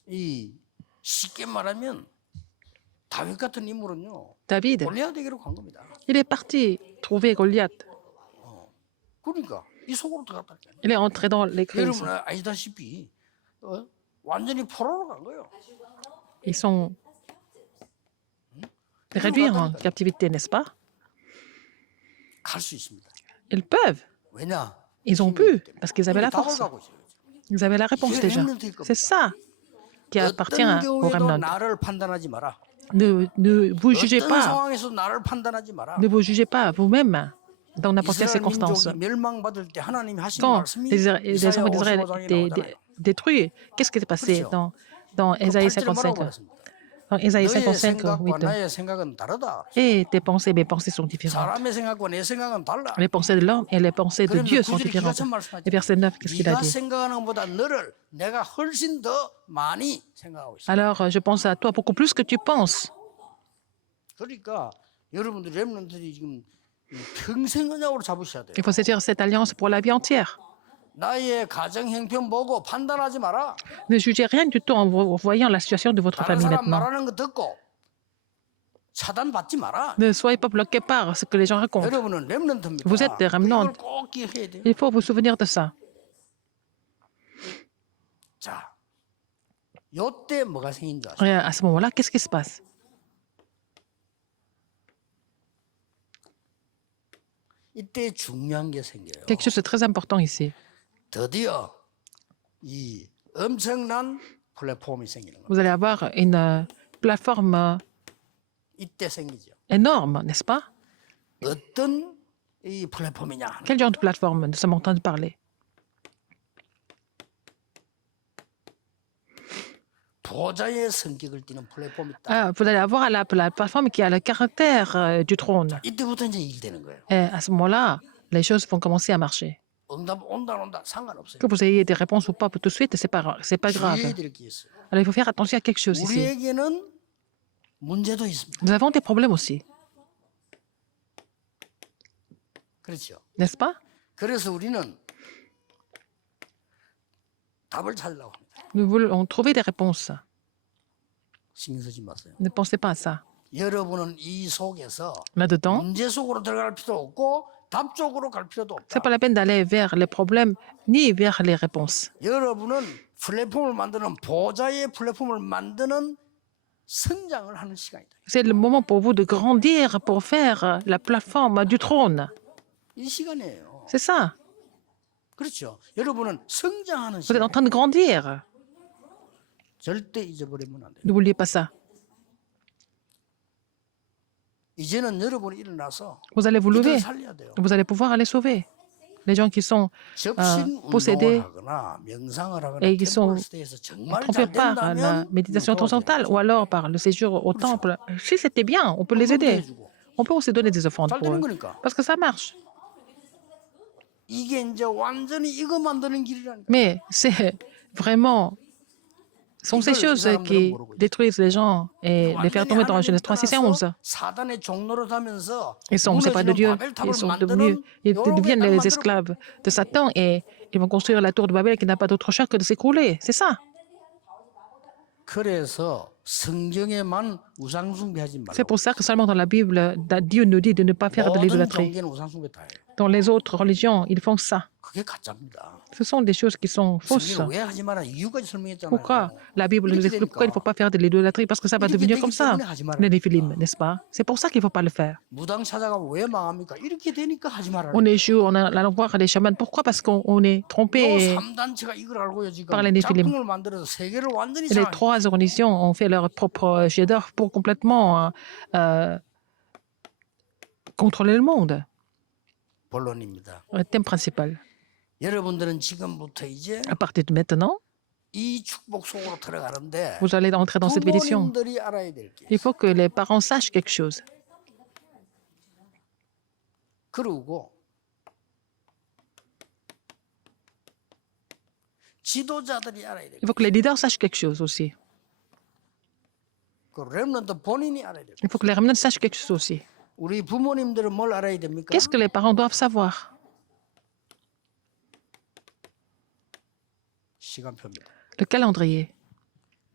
이 쉽게 말하면 다윗 같은 인물은요. David, 골리앗에게로 간 겁니다. il est parti trouver Goliath. 그러니까 이 속으로 들어갔다니까요. Il est entré dans les crises. 여러분 아시다시피 완전히 포로로 간 거예요. Ils sont réduits en captivité, n'est-ce pas? 갈 수 있습니다. Ils peuvent. 왜냐? Ils ont pu, parce qu'ils avaient la 답을 force. 가고 있어요. Ils avaient la réponse déjà. C'est ça qui appartient 어떤 aux 경우에도 remnants. 나를 판단하지 마라. Ne vous jugez 어떤 pas. 상황에서 나를 판단하지 마라. Ne vous jugez pas vous-même dans n'importe quelle 이스라엘 circonstance. 민족이 멸망받을 때 하나님이 하신 Quand 말씀이 les enfants d'Israël 이사야 étaient 55장에 détruits, qu'est-ce qui s'est passé dans Ésaïe 55? Dans Ésaïe 너의 55, 생각과 8. 나의 생각은 다르다. Et tes pensées, mes pensées sont différentes. 사람의 생각과 내 생각은 달라. Les pensées de l'homme et les pensées de 그러면 Dieu sont 구절이 différentes. 기가찬 말씀하지. Et verset 9, qu'est-ce qu'il a 네가 dit? 생각하는 것보다 너를 내가 훨씬 더 많이 생각하고 있어. Alors, je pense à toi beaucoup plus que tu penses. 그러니까 여러분들 렘넌트들이 지금 평생 언약으로 잡으셔야 돼요. Il faut saisir cette alliance pour la vie entière. 나의 가정 형편 보고 판단하지 마라. Ne jugez rien du tout en voyant la situation de votre 다른 famille 사람 maintenant. 말하는 거 듣고 차단받지 마라. Ne soyez pas bloqués par ce que les gens racontent. 여러분은 렘넌트입니다. Vous êtes des remnants. 이걸 꼭 기억해야 돼요. Il faut vous souvenir de ça. 자, 요때 뭐가 생긴지 아세요? Et à ce moment-là, qu'est-ce qui se passe? 이때 중요한 게 생겨요. Quelque chose de très important ici. 드디어 이 엄청난 플랫폼이 생기는 거예요. Vous allez avoir une plateforme 이때 생기죠. énorme, n'est-ce pas? 어떤 이 플랫폼이냐 하는 Quel genre de plateforme nous sommes en train de parler? 보좌의 성격을 띠는 플랫폼이 있다. Ah, vous allez avoir la plateforme qui a le caractère du trône. 이때부터 이제 일 되는 거예요. Et à ce moment-là, les choses vont commencer à marcher. 응답 온다 안 온다 상관없어요. Que vous ayez des réponses ou pas tout de suite, c'est pas grave. 주의해야 될 게 있어요. Alors il faut faire attention à quelque chose ici. 우리에게는 문제도 있습니다. Nous avons des problèmes aussi, 그렇죠. n'est-ce pas? 그래서 우리는 답을 찾으려고 합니다. Nous voulons trouver des réponses. 신경 쓰지 마세요. Ne pensez pas à ça. 여러분은 이 속에서 Là-dedans, 문제 속으로 들어갈 필요 없고 답 쪽으로 갈 필요도 c'est 없다. pas la peine d'aller vers les problèmes ni vers les réponses. 여러분은 플랫폼을 만드는 보좌의 플랫폼을 만드는 성장을 하는 시간이다. C'est le moment pour vous de grandir pour faire la plateforme du trône. 이 시간이에요. C'est ça. 그렇죠. 여러분은 성장하는 Vous êtes en 시간. train de grandir. 절대 잊어버리면 안 돼요. N'oubliez pas ça. 이제는 여러분이 일어나서 Vous allez vous 이들을 lever. 살려야 돼요. Vous allez pouvoir aller sauver les gens qui sont 접신 possédés 운동을 하거나 명상을 하거나 et qui sont 템플 스테이에서 정말 trompés 잘 par la 된다면 méditation 도와줘야 transcendantale ou alors par le séjour au temple. Si c'était bien, on peut les 헌금도 aider. 해주고. On peut aussi donner des offrandes 잘 pour 되는 eux. 거니까. Parce que ça marche. 이게 이제 완전히 이거 만드는 길이라니까. Mais c'est vraiment... Ce sont ces choses qui détruisent les gens et les faire tomber dans Genèse 3, 6 et 11. 사단의 종로로 하면서 Ils sont séparés de Dieu, ils deviennent les esclaves de Satan et ils vont construire la tour de Babel qui n'a pas d'autre choix que de s'écrouler. C'est ça. 그래서 성경에만 우상 숭배하지 C'est 말고 pour ça que seulement dans la Bible, Dieu nous dit de ne pas faire de 모든 l'idolâtrie. 종교는 우상 숭배 다 해요. Dans les autres religions, ils font ça. 그게 가짜입니다. Ce sont des choses qui sont fausses. 성경은 왜 하지 마라 이유까지 설명했잖아요. Pourquoi la Bible nous explique pourquoi il ne faut pas faire de l'idolâtrie? Parce que ça va devenir comme ça, les Néphilim, n'est-ce pas? C'est pour ça qu'il ne faut pas le faire. 무당 찾아가면 왜 망합니까? 이렇게 되니까 하지 마라. On échoue, on allant voir les chamans. Pourquoi? Parce qu'on est 요 trompé. 3단체가 이걸 알고요. 지금 par les Néphilim. 작품을 만들어서 세계를 완전히 Les trois organisations ont fait leur propre chef d'œuvre pour complètement contrôler le monde. 본론입니다. Le thème principal. 여러분들은 지금부터 이제 À partir de maintenant, 이 축복 속으로 들어가는데 vous allez entrer dans cette bénédiction. 부모님들이 알아야 될 게. Il faut que les parents sachent quelque chose. 그리고 지도자들이 알아야 될 게. Il faut que les leaders sachent quelque chose aussi. 그 렘넌트 본인이 알아야 될 게. Il faut que les remnants sachent quelque chose aussi. 우리 부모님들은 뭘 알아야 됩니까? Qu'est-ce que les parents doivent savoir? 시간표입니다. Le calendrier.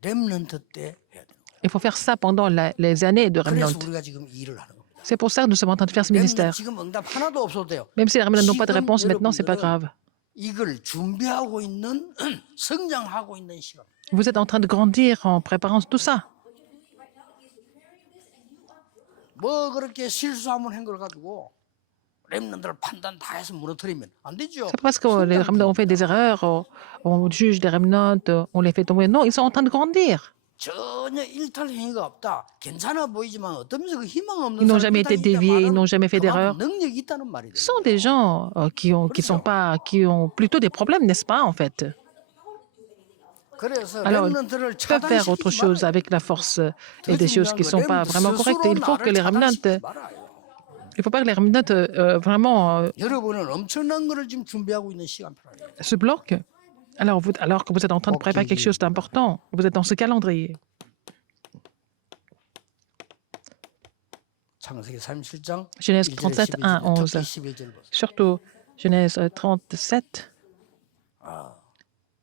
렘넌트 때 해야 되는 거예요. Il faut faire ça pendant les années de 그래서 remnant. 우리가 지금 이 일을 하는 겁니다. C'est pour ça que nous sommes en train de faire ce 렘넌트 ministère. 지금 응답 하나도 없어도 돼요. Même si les remnants n'ont pas de réponse maintenant, c'est pas grave. 이걸 준비하고 있는 성장하고 있는 시간. Vous êtes en train de grandir en préparant tout ça. 뭐 그렇게 실수하면 한 걸 가지고 렘넌트를 판단 다 해서 무너뜨리면 안 되죠. C'est pas parce que les remnants ont fait des erreurs, on juge les remnants, on les fait tomber. Non, ils sont en train de grandir. 전혀 일탈 행위가 없다. 괜찮아 보이지만 어떤 면에서 그 희망 없는 Ils n'ont jamais été déviés, ils n'ont jamais fait d'erreur. 능력이 있다는 말이 Ce sont des gens qui ont plutôt des problèmes, n'est-ce pas, en fait? 그래서 Alors, 렘넌트를 ils peuvent faire autre 차단시키지 chose 말아요. avec la force et des choses qui ne sont pas vraiment correctes. Il faut que les remnants, il faut pas que les remnants vraiment 여러분은 엄청난 거를 지금 준비하고 있는 시간표예요. se bloquent. Alors que vous êtes en train de préparer quelque chose d'important, vous êtes dans ce calendrier. 창세기 37장 Genèse 37, 1, 11. Surtout Genèse 37,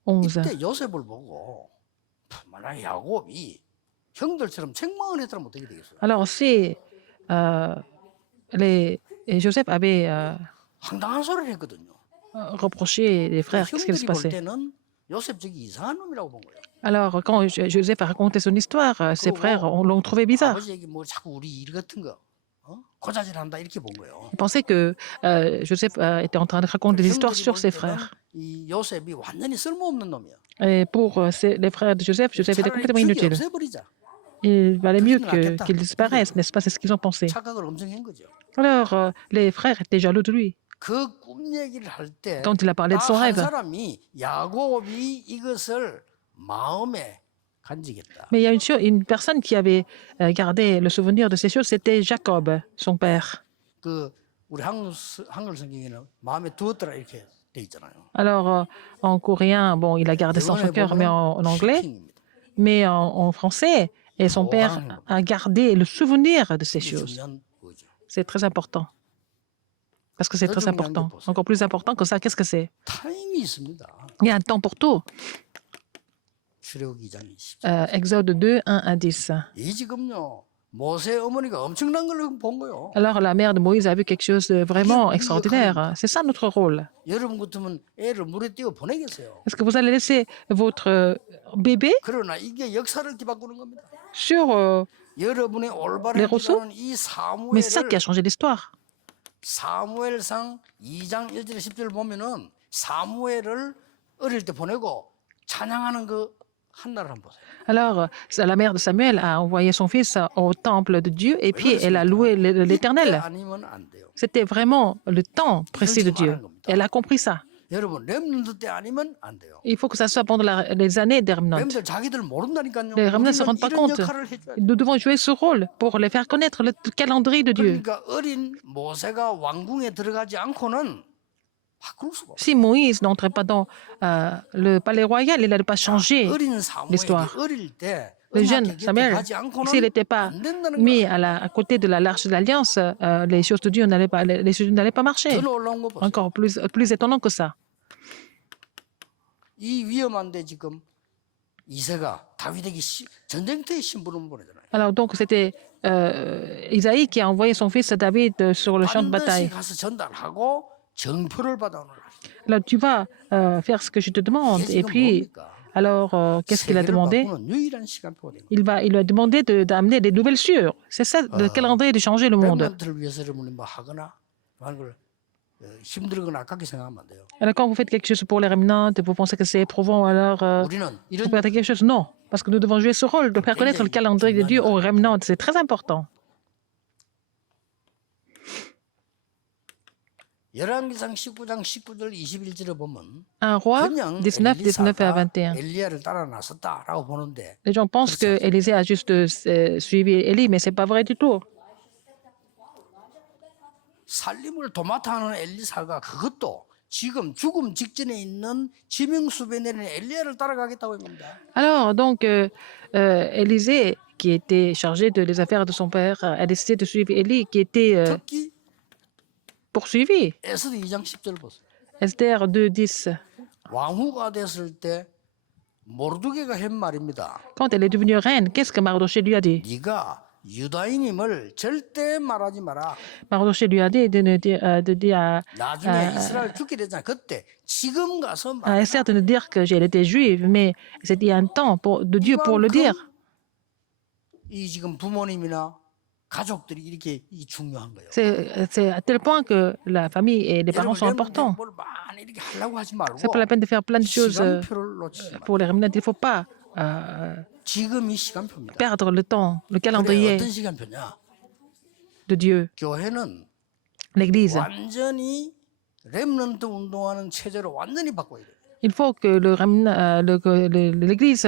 11. 이때 요셉을 보고 만약 야곱이 형들처럼 책망을 했다면 어떻게 되겠어요? Alors, si Joseph avait 황당한 소리를 했거든요. reproché les frères, qu'est-ce qui se 형들이 볼 passait? 때는 요셉 저기 이상한 놈이라고 본 거예요. Alors, quand Joseph a raconté son histoire, ses frères l'ont trouvé bizarre. 아버지에게 뭐 자꾸 우리 일 같은 거 고자질한다 이렇게 본 거예요. Ils pensaient que Joseph était en train de raconter des histoires sur ses frères. 이 요셉이 완전히 쓸모없는 놈이야. Et pour les frères de Joseph, Joseph était complètement inutile. 없애버리자. Il valait mieux qu'il disparaisse, n'est-ce pas? C'est ce qu'ils ont pensé. 착각을 엄청 한 거죠. Alors, les frères étaient jaloux de lui. 그 꿈 얘기를 할 때 Quand il a parlé de son 한 rêve. 사람이 야곱이 이것을 마음에 간직했다. Mais il y a une personne qui avait gardé le souvenir de ces choses, c'était Jacob, son père. 그 우리 한글 성경에는 마음에 두었더라 이렇게 돼 있잖아요. Alors, en coréen, bon, il a gardé ça en son cœur, mais en anglais. Mais en français, et son père a gardé le souvenir de ces choses. C'est très important. Parce que c'est très important. Encore plus important que ça, qu'est-ce que c'est? 타임이 있습니다. Il y a un temps pour tout. 출애굽기 2장 20절. Exode 2, 1 à 10. 이 지금요 모세 어머니가 엄청난 걸 본 거요. Alors la mère de Moïse a vu quelque chose de vraiment extraordinaire. C'est ça notre rôle. 여러분 같으면 애를 물에 띄워 보내겠어요. Est-ce que vous allez laisser votre bébé 그러나 이게 역사를 뒤바꾸는 겁니다. sur 여러분의 Les 올바른 Rousseau? 기도는 이 Mais c'est ça qui a 사무엘을 changé l'histoire. 사무엘상 2장 1절 10절 보면은 사무엘을 어릴 때 보내고 찬양하는 그 한나를 한번 보세요. Alors, la mère de Samuel a envoyé son fils au temple de Dieu et puis elle a loué 이때 l'Éternel. 아니면 안 돼요. C'était vraiment le temps précis de Dieu. Elle a compris ça. 여러분 렘넌트 때 아니면 안 돼요. Il faut que ça soit pendant les années des remnants. 렘들 자기들 모른다니까요. Les remnants ne se rendent pas 이런 compte. 역할을 해줘야 돼요. Nous devons jouer ce rôle pour les faire connaître le calendrier de Dieu. 그러니까 어린 모세가 왕궁에 들어가지 않고는 바꿀 수가 없어요. Si Moïse n'entrait pas dans le palais royal, il n'allait pas changer 어린 사무엘이 l'histoire. 어릴 때 Le jeune 언약궤 곁에 Samuel, 가지 않고는 s'il n'était pas 안 된다는 mis 거예요. à côté de l'arche de l'Alliance, les choses de Dieu n'allaient pas, les choses n'allaient pas marcher. 더 놀라운 거 보세요. Encore plus étonnant que ça. 이 위험한데 지금 이새가 다윗에게 전쟁터에 신부름 보내잖아요. Alors donc c'était Isaïe qui a envoyé son fils David sur le champ de 반드시 bataille. 가서 전달하고 정표를 받아오느라. Alors tu vas faire ce que je te demande. 이게 Et 지금 puis, 뭡니까? alors qu'est-ce qu'il a 세계를 demandé? 바꾸는 유일한 시간표가 된 거예요. Il lui a demandé d'amener des nouvelles sûres. C'est ça le calendrier de changer le monde. 렘넌트를 위해서 여러분이 뭐 하거나 하는 걸 힘들거나 아깝게 생각하면 안 돼요. Alors quand vous faites quelque chose pour les remnants, vous pensez que c'est éprouvant, alors 우리는 vous 이런 faites quelque chose? Non, parce que nous devons jouer ce rôle de faire connaître le calendrier de Dieu aux remnants. C'est très important. 열왕기상 19장 19절 21절에 보면 Un roi, 그냥 19, 19 à 엘리사가 21. 엘리야를 따라 나섰다라고 보는데 Les gens pensent que Élisée a juste suivi Élie, mais c'est pas vrai du tout. 살림을 도맡아 하는 엘리사가 그것도 지금 죽음 직전에 있는 지명수배 내리는 엘리야를 따라가겠다고 한 겁니다. Alors, donc, Élisée, qui était chargé des affaires de son père, a décidé de suivre Élie, qui était 특히 poursuivi. 에스더 2장 10절 보세요. Esther 2:10. 왕후가 됐을 때 모르드게가 한 말입니다. Quand elle est devenue reine, qu'est-ce que Mardoché lui a dit? 네가 유다인임을 절대 말하지 마라. Mardoché lui a dit de dire 나중에 이스라엘 죽게 되잖아. 그때 지금 가서 à 말하라. Esther de nous dire qu'elle était juive, mais c'était un temps de Dieu pour le dire. 이 지금 부모님이나 가족들이 이렇게 이 중요한 거예요. C'est à tel point que la famille et les parents sont importants. 뭘 많이 이렇게 하려고 하지 말고 C'est pas la peine de faire plein de choses 시간표를 놓치지 말고 pour les remnants. Il ne faut pas 지금이 시간표입니다. perdre le temps, le 그래, calendrier 어떤 시간표냐? de Dieu. 교회는 L'Église. 완전히 렘넌트 운동하는 체제로 완전히 바꿔야 돼요. Il faut que l'Église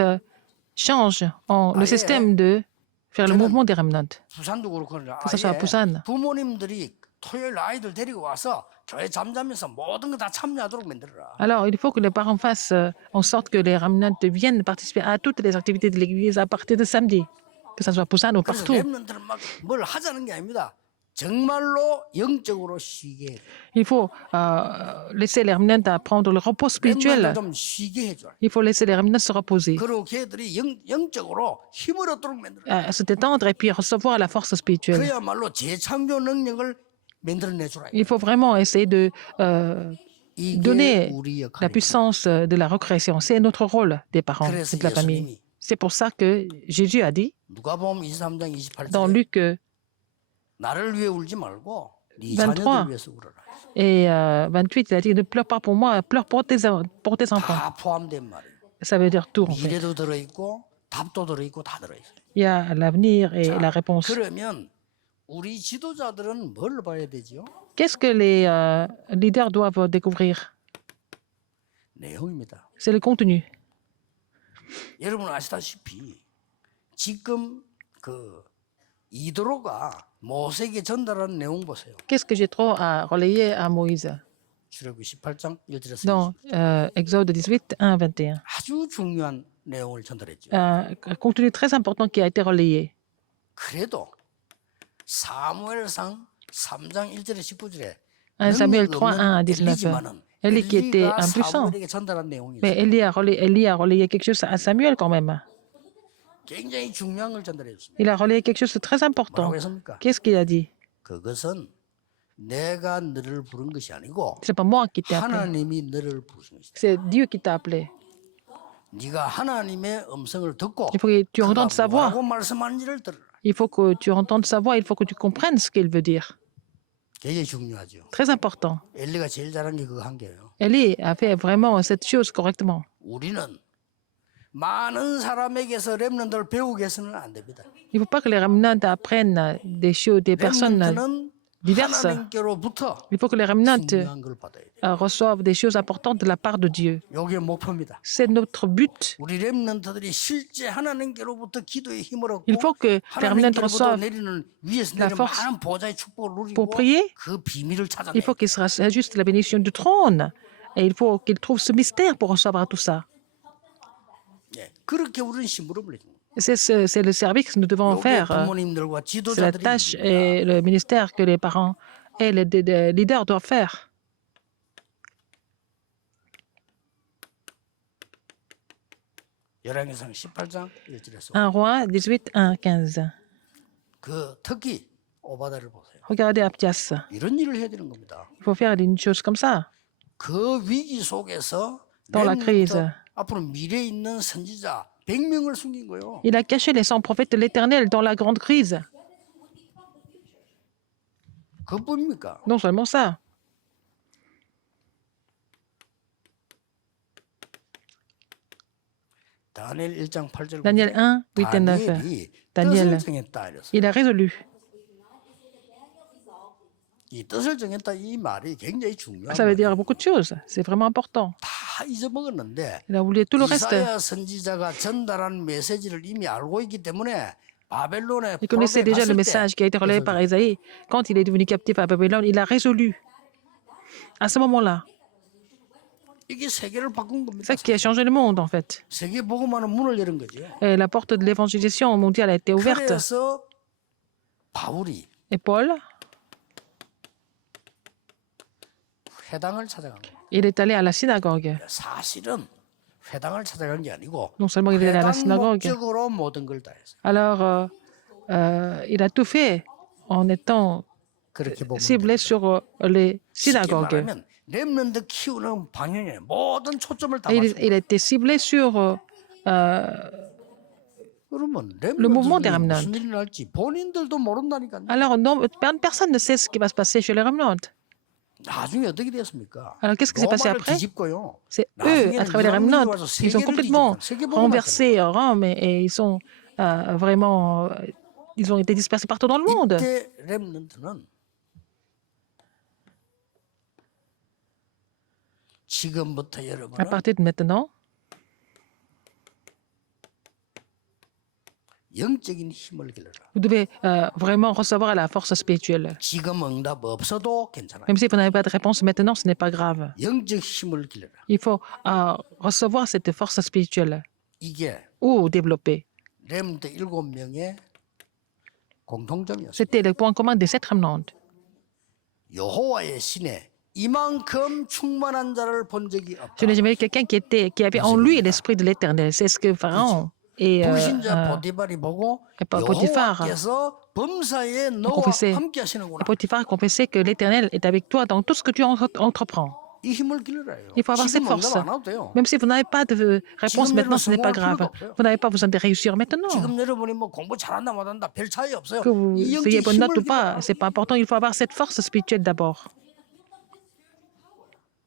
change le système de faire le mouvement des remnants. 부산도 그렇고 Que ce soit à Busan. 부모님들이 토요일 아이들 데리고 와서 교회 잠자면서 모든 거 다 참여하도록 만들어라. Alors, il faut que les parents fassent en sorte que les remnants viennent participer à toutes les activités de l'Église à partir de samedi, que ce soit à Busan ou 그래서 partout. 렘넌트는 막 뭘 하자는 게 아닙니다. 정말로 영적으로 쉬게 해줘. Il faut laisser les remnants prendre le repos spirituel. 렘넌트 좀 쉬게 해줘. Il faut laisser les remnants se reposer, 그리고 걔들이 영적으로 힘을 얻도록 만들어. se détendre et puis recevoir la force spirituelle. 그야말로 재창조 능력을 만들어내주라. Il faut vraiment essayer de 이게 donner 우리 la 역할입니다. puissance de la recréation. C'est notre rôle des parents 그래서 et de la famille. 예수님이 C'est pour ça que Jésus a dit 누가복음 23장 dans 28절에 Luc 나를 위해 울지 말고 네 23. 자녀들 위해서 울어라. et 28, il a dit ne pleure pas pour moi, pleure pour tes enfants. 다 포함된 말이에요. Ça veut dire tout en fait. 미래도 들어있고 답도 들어있고 다 들어있어요. Il y a l'avenir et la réponse. 그러면 우리 지도자들은 뭘 봐야 되지요? Qu'est-ce que les leaders doivent découvrir? 내용입니다. C'est le contenu. 여러분 아시다시피 지금 그 이드로가 모세에게 전달한 내용 보세요. Qu'est-ce que Jétro a relayé à Moïse 출애굽기 18장 1절에서 dans Exode 18, 1, 21? 아주 중요한 내용을 전달했죠. Un contenu très important qui a été relayé. 그래도 사무엘상 3장 1절에 19절에 1 Samuel 3, 1 à 19. Élie qui était impuissant. 사무엘에게 전달한 내용이 Mais 있어요. Élie a relayé quelque chose à Samuel quand même. 굉장히 중요한 걸 전달했습니다. Il a relayé quelque chose de très important. 뭐라고 했습니까? Qu'est-ce qu'il a dit? 그것은 내가 너를 부른 것이 아니고 Ce n'est pas moi qui t'ai appelé. 하나님이 너를 부르신 것이다. C'est Dieu qui t'a appelé. 네가 하나님의 음성을 듣고 Il faut que tu 그가 entendes sa voix. 뭐라고 말씀하는지를 들으라. Il faut que tu entendes sa voix. Il faut que tu comprennes ce qu'il veut dire. 굉장히 중요하죠. Très important. 엘리가 제일 잘한 게 그거 한 개예요. Élie a fait vraiment cette chose correctement. 우리는 많은 사람에게서 렘넌트를 배우게 해서는 안 됩니다. Il ne faut pas que les remnants apprennent des choses, des personnes 렘넌트는 diverses. 하나님께로부터 Il faut que les remnants 중요한 걸 받아야 돼요. reçoivent des choses importantes de la part de Dieu. 이게 목표입니다. C'est notre but. 우리 렘넌트들이 실제 하나님께로부터 기도의 힘을 얻고 Il faut que les remnants 하나님께로부터 reçoivent 내리는 위에서 la 내리는 force 많은 보좌의 축복을 누리고 pour prier. 그 비밀을 찾아내. Il faut qu'ils s'ajustent à la bénédiction du trône. Et il faut qu'ils trouvent ce mystère pour recevoir tout ça. 예, 그렇게 우리는 심부름을 해줍니다. C'est le service que nous devons 요게 faire. 부모님들과 C'est la 지도자들이 tâche 있습니다. et le ministère que les parents et les leaders doivent faire. 열왕기상 18장 1절에서 1 Roi 18, 1, 15. 그 특히 오바다를 보세요. Regardez Abdias. 이런 일을 해야 되는 겁니다. Il faut faire une chose comme ça. 그 위기 속에서 Dans la crise. 앞으로 미래에 있는 선지자 100명을 숨긴 거예요. Il a caché les 100 prophètes de l'Éternel dans la grande crise. 그뿐입니까? Non seulement ça. 다니엘 1장 8절 Daniel 1, 8 et 9. 다니엘이 다니엘. 뜻을 정했다 이랬어요. Il a résolu. 이 뜻을 정했다 이 말이 굉장히 중요한 Ça veut 거예요. dire beaucoup de choses. C'est vraiment important. 다 잊어먹었는데 Il a oublié tout le reste. 이사야 선지자가 전달한 메시지를 이미 알고 있기 때문에 바벨론에 Il connaissait déjà le message qui a été relayé par Isaïe. Quand il est devenu captif à Babylone, il a résolu. À ce moment-là, 이게 세계를 바꾼 겁니다. c'est ça qui a changé le monde, en fait. 세계 복음화는 문을 열은 거죠. Et la porte de l'évangélisation mondiale a été ouverte. 그래서 바울이 Et Paul, 회당을 찾아간 거예요. il est allé à la synagogue. 사실은 회당을 찾아간 게 아니고 Non seulement il est allé à la 회당 synagogue. 목적으로 모든 걸 다 했어요. Alors, il a tout fait en étant 그렇게 보면 ciblé sur les 쉽게 synagogues. 말하면 렘넌트 키우는 방향에 모든 초점을 다 Et 맞추고 il a été ciblé sur 그러면 le mouvement des 렘넌트들이 remnants. 무슨 일이 날지 본인들도 모른다니까요. Alors, non, personne ne sait ce qui va se passer chez les remnants. 나중에 어떻게 됐습니까? Alors, qu'est-ce qui s'est passé 로마를 après? 뒤집고요. C'est eux, à travers les remnants, ils ont complètement renversé Rome et ils sont vraiment, ils ont été dispersés partout dans le monde. 이때 렘넌트는 지금부터 À 여러분은 partir de maintenant, 영적인 힘을 길러라. vous devez vraiment recevoir la force spirituelle. 지금 응답 없어도 괜찮아요. Même si vous n'avez pas de réponse maintenant, ce n'est pas grave. 영적 힘을 길러라. Il faut recevoir cette force spirituelle 이게 ou développer. 렘넌트 7명의 공통점이었어요. C'était le point commun des 7 remnants. 여호와의 신에 이만큼 충만한 자를 본 적이 없다. Je n'ai jamais vu quelqu'un qui avait en lui l'esprit de l'éternel. C'est ce que Pharaon et 불신자 보디발이 보고 Potiphar 여호와께서 범사에 너와 confessait. 함께 하시는구나. Potiphar confessait que l'éternel est avec toi dans tout ce que tu entreprends. 이 힘을 길러라요. Il faut avoir cette 지금 force. 응답 안 와도 돼요. Même si vous n'avez pas de réponse maintenant, ce n'est pas grave. Vous n'avez pas besoin de réussir maintenant. 지금 여러분이 뭐 공부 잘한다 못한다 별 차이 없어요. Que vous 이 ayez 영적 bonne note 힘을 ou pas, c'est pas important. Il faut avoir cette force spirituelle d'abord.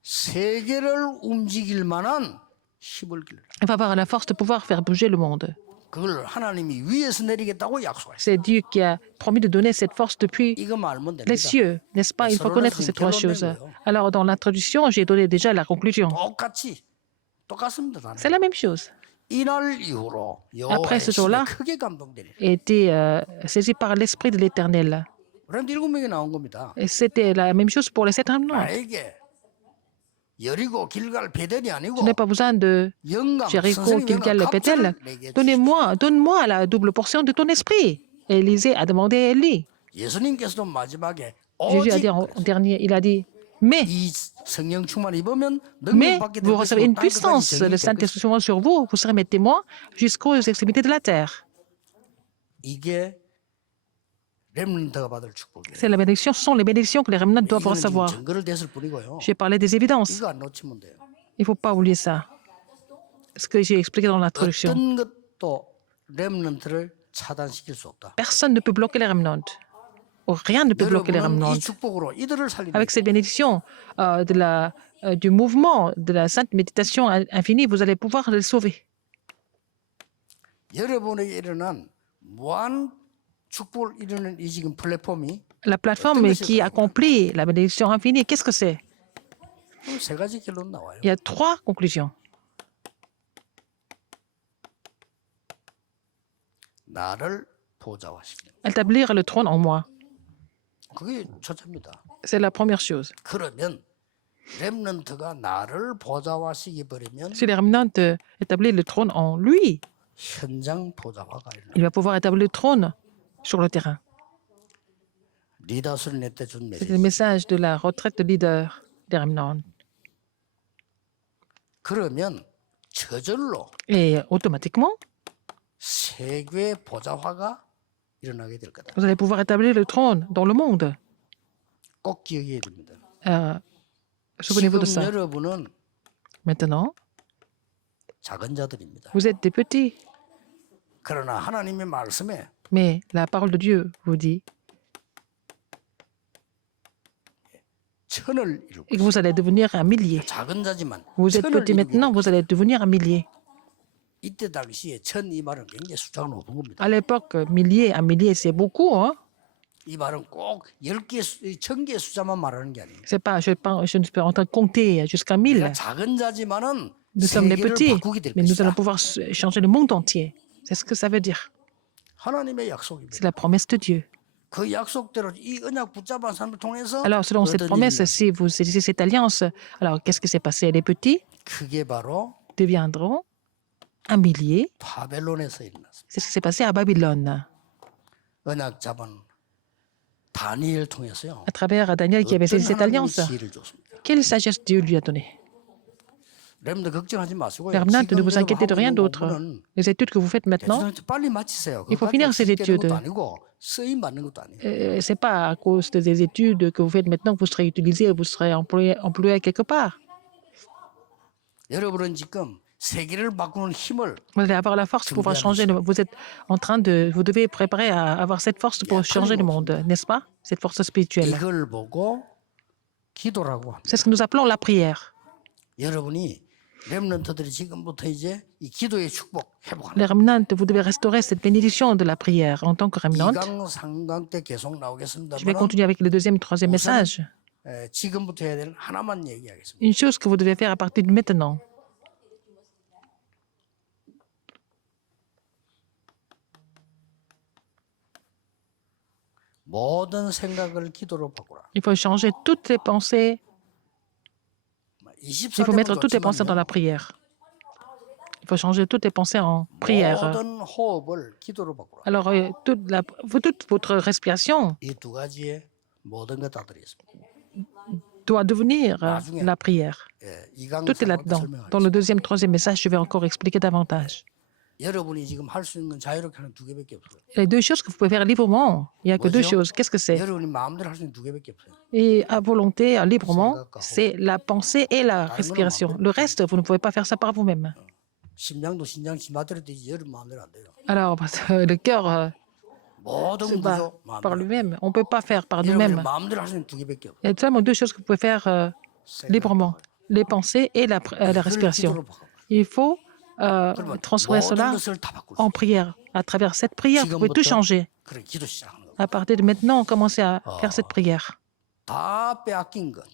세계를 움직일 만한 힘을 길러라. Il faut avoir la force de pouvoir faire bouger le monde. 그걸 하나님이 위에서 내리겠다고 약속했어요. C'est Dieu qui a promis de donner cette force depuis 이거만 알면 됩니다. les cieux, n'est-ce pas? Il faut connaître ces trois choses. Alors, dans l'introduction, j'ai donné déjà la conclusion. 똑같습니다. 다. C'est la même chose. 이날 이후로 Après 여호와의 ce 신에 jour-là, 크게 감동되리라. Été saisi par l'esprit de l'éternel. 그런데 7명이 나온 겁니다. Et c'était la même chose pour les 7 remnants. 나에게 여리고 길갈 베델이 아니고 Je n'ai pas besoin de 영감 Jéricho, 선생님의 Gilgal, Bethel. 갑절을 내게 주시오. Donne-moi la double portion de ton esprit. Élisée a demandé à Élie. 예수님께서도 마지막에 Jésus a 오직 dit en dernier, il a dit, mais 이 성령 충만 입으면 Mais 능력 받게 될 vous 것이고 recevez une 땅 끝까지 puissance, 정의될 le 것이다. Saint-Esprit sur vous, vous serez mes témoins jusqu'aux extrémités de la terre. 이게 렘넌트가 받을 축복이에요. C'est la bénédiction, ce sont les bénédictions que les remnants doivent 이거는 지금 recevoir. 증거를 댔을 뿐이고요. J'ai parlé des évidences. 이거 안 놓치면 돼요. Il ne faut pas oublier ça. Ce que j'ai expliqué dans l'introduction. 어떤 것도 렘넌트를 차단시킬 수 없다. Personne ne peut bloquer les remnants. Rien ne peut bloquer les 여러분은 remnants. 이 축복으로 이들을 살리는 Avec cette bénédiction du mouvement de la sainte méditation infinie, vous allez pouvoir les sauver. 여러분에게 일어난 무한 축복을 이루는 이 지금 플랫폼이 La plateforme qui accomplit la bénédiction infinie, qu'est-ce que c'est? 세 가지 결론 나와요. Il y a 3 conclusions. 나를 보좌화시키는 Établir le trône en moi. 그게 첫째입니다. C'est la première chose. 그러면 렘넌트가 나를 보좌화시키 버리면 Si les remnants établissent le trône en lui, 현장 보좌화가 일어나. il va pouvoir établir le trône sur le terrain. 리더스를 낼때 준 C'est 메시지. le message de la retraite de leader des remnants. 그러면 저절로 Et automatiquement, 세계 보좌화가 일어나게 될 거다. vous allez pouvoir établir le trône dans le monde. 꼭 기억해야 됩니다. Souvenez-vous de 지금 ça. 여러분은 Maintenant, 작은 자들입니다. vous êtes des petits, 그러나 하나님의 말씀에 mais la parole de Dieu vous dit 천을 이루고 que vous allez devenir un millier. 작은 자지만 Vous êtes 천을 petit 이루고 maintenant, vous allez devenir un millier. 이때 당시에 천 이 말은 굉장히 숫자가 높은 겁니다. À l'époque, millier, un millier, c'est beaucoup. Hein? 이 말은 꼭 10개, 1000개 숫자만 말하는 게 아니에요. C'est pas, je ne suis pas en train de compter jusqu'à 1000. 우리가 작은 자지만은 Nous sommes des 세계를 petits, 바꾸게 될 mais nous allons 것이다. pouvoir changer le monde entier. C'est ce que ça veut dire. 하나님의 약속입니다. C'est la promesse de Dieu. 그 약속대로 이 언약 붙잡은 사람을 통해서 Alors, selon cette 어떤 promesse, 일이 si vous saisissez cette alliance, alors qu'est-ce qui s'est passé? Les petits 그게 바로 deviendront un millier. 바벨론에서 일어났습니다. C'est ce qui s'est passé à Babylone, 언약 잡은 다니엘 통해서요. à travers Daniel qui avait 어떤 saisi cette 하나님의 alliance. 지혜를 줬습니다. Quelle sagesse Dieu lui a donnée? 여러분들 걱정하지 마시고요. Les remnants, ne 지금 vous inquiétez de 여러분 rien 하고 있는 d'autre. 공부는 Les études que vous faites maintenant, 대충 빨리 마치세요. Il faut finir ces études. 것도 아니고 쓰임 받는 것도 아니에요. c'est pas à cause des études que vous faites maintenant que vous serez utilisé, vous serez employé quelque part. 여러분은 지금 세계를 바꾸는 힘을 Vous allez avoir la force pour pouvoir changer. Vous êtes en train de, vous devez préparer à avoir cette force pour changer le monde, n'est-ce pas? Cette force spirituelle. 이걸 보고 기도라고 합니다. C'est ce que nous appelons la prière. 여러분이 렘넌트들이 지금부터 이제 이 기도의 축복 회복하는 Les remnants, vous devez restaurer cette bénédiction de la prière en tant que remnant. 2강 3강 때 계속 나오겠습니다. Je vais continuer avec le deuxième, troisième message. 지금부터 해야 될 하나만 얘기하겠습니다. Une chose que vous devez faire à partir de maintenant. 모든 생각을 기도로 바꾸라. Il faut changer toutes les pensées. Il faut mettre 24대면 toutes les pensées dans la prière. Il faut changer toutes les pensées en prière. 모든 호흡을 기도로 바꾸라. Alors, toute votre respiration 이 두 가지에 모든 것 다 들어있습니다. doit devenir la prière. 2강 Tout est 3강 là-dedans. 설명하겠습니다. Dans le deuxième, troisième message, je vais encore expliquer davantage. 여러분이 지금 할 수 있는 건 자유롭게 하는 두 개밖에 없어요. Les deux choses que vous pouvez faire librement, il n'y a que deux Bonjour. choses. Qu'est-ce que c'est? 여러분이 마음대로 할 수 있는 두 개밖에 없어요. Et à volonté, librement, c'est la pensée et la respiration. Le reste, vous ne pouvez pas faire ça par vous-même. 심장도 심장 지 마음대로 되지 여러분 마음대로 안 돼요. Alors, parce que le cœur 모든 se bat 구조 par 마음대로. lui-même. On ne peut pas faire par 여러분이 nous-mêmes. 마음대로 할 수 있는 두 개밖에 없어요. Il y a seulement deux choses que vous pouvez faire librement. Les pensées et la 그걸 respiration. 기도로 바꿔. Il faut 그러면 transformer 모든 cela 것을 다 바꿀 수 en prière. À travers cette prière, vous pouvez tout 지금부터 changer. 그래 기도 시작하는 거. À partir de maintenant, commencez à faire cette prière. 다 빼앗긴 건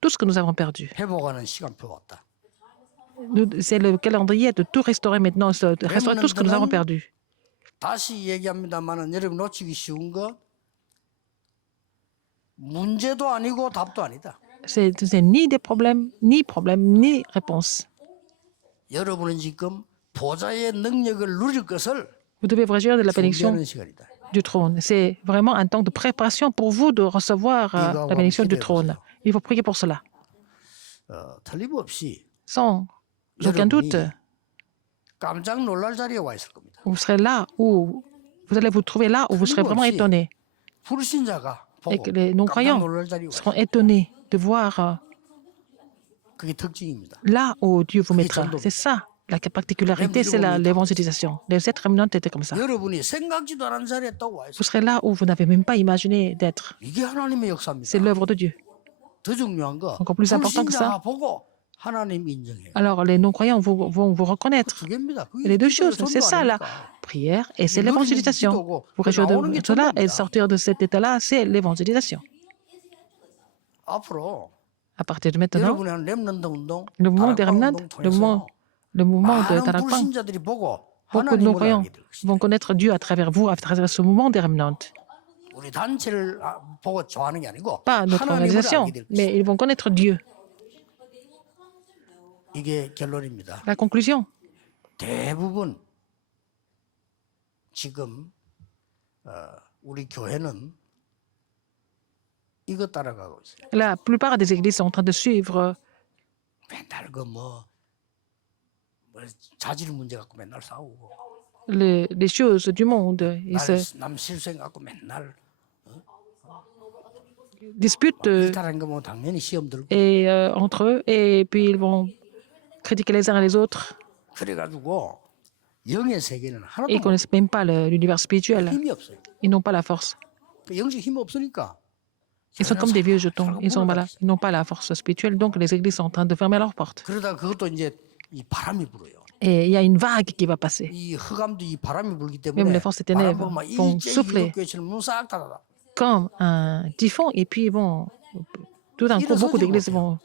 Tout ce que nous avons perdu. 회복하는 시간표 왔다. C'est le calendrier de tout restaurer maintenant, de restaurer tout ce que nous avons perdu. 다시 얘기합니다만은 여러분 놓치기 쉬운 거 문제도 아니고 답도 아니다. C'est ni des problèmes, ni réponse. 여러분은 지금 보좌의 능력을 누릴 것을 Vous devez vous réjouir de la bénédiction 준비하는 시간이다. du trône. C'est vraiment un temps de préparation pour vous de recevoir la bénédiction du trône. Il faut prier pour cela. 틀림없이 Sans aucun doute, 깜짝 놀랄 자리에 와 있을 겁니다. vous serez là où vous allez vous trouver là où vous serez vraiment étonné. 불신자가 Et 보고 que les 깜짝 non-croyants 놀랄 자리가 seront étonnés de voir 그게 특징입니다. là où Dieu vous mettra. C'est ça, la particularité, c'est l'évangélisation. Les sept remnants étaient comme ça. 여러분이 생각지도 않은 자리에 딱 와 있어요. Vous serez là où vous n'avez même pas imaginé d'être. 이게 하나님의 역사입니다. C'est l'œuvre de Dieu. 더 중요한 거 Encore plus important que ça. 불신자가 보고 하나님 인정해요. Alors, les non-croyants vont vous reconnaître. 두 개입니다. Et les deux choses, c'est ça la prière et c'est l'évangélisation. Vous réjouir de cela et sortir de cet état-là, c'est l'évangélisation. 앞으로 À partir de maintenant, 여러분이 한 렘넌트 운동, le mouvement des remnants, 통해서 le mouvement de 많은 Tarakpang, 불신자들이 보고 beaucoup de 하나님을 non-croyants 알게 될 것이다. vont connaître Dieu à travers vous, à travers ce mouvement des remnants. 우리 단체를 보고 좋아하는 게 아니고 Pas notre 하나님을 organisation, 알게 될 것이다. mais ils vont connaître Dieu. 이게 결론입니다. La conclusion, 대부분 지금 우리 교회는 이거 따라가고 있어요. la plupart des églises sont en train de suivre 맨날 뭐 자질 문제 갖고 맨날 싸우고 les choses du monde. Ils se 남 실수해 갖고 맨날 disputent 일탈하는 거 보면 당연히 시험 들고 et, entre eux et puis ils vont critiquer les uns les autres. 그래가지고 영의 세계는 Et 하나도 ils ne connaissent même pas l'univers spirituel. 힘이 없어요. Ils n'ont pas la force. 영적 힘이 없으니까 Ils sont comme des vieux jetons. Ils n'ont pas la force spirituelle. Donc les églises sont en train de fermer leurs portes. 그러다 그것도 이제 이 바람이 불어요. Et il y a une vague qui va passer. 이 흑암도 이 바람이 불기 Même 때문에 les forces des ténèbres 바람 불면 vont 일제히 souffler 기독교처럼 문싹 닫아다. comme un typhon. Et puis, bon, tout d'un coup, beaucoup d'églises vont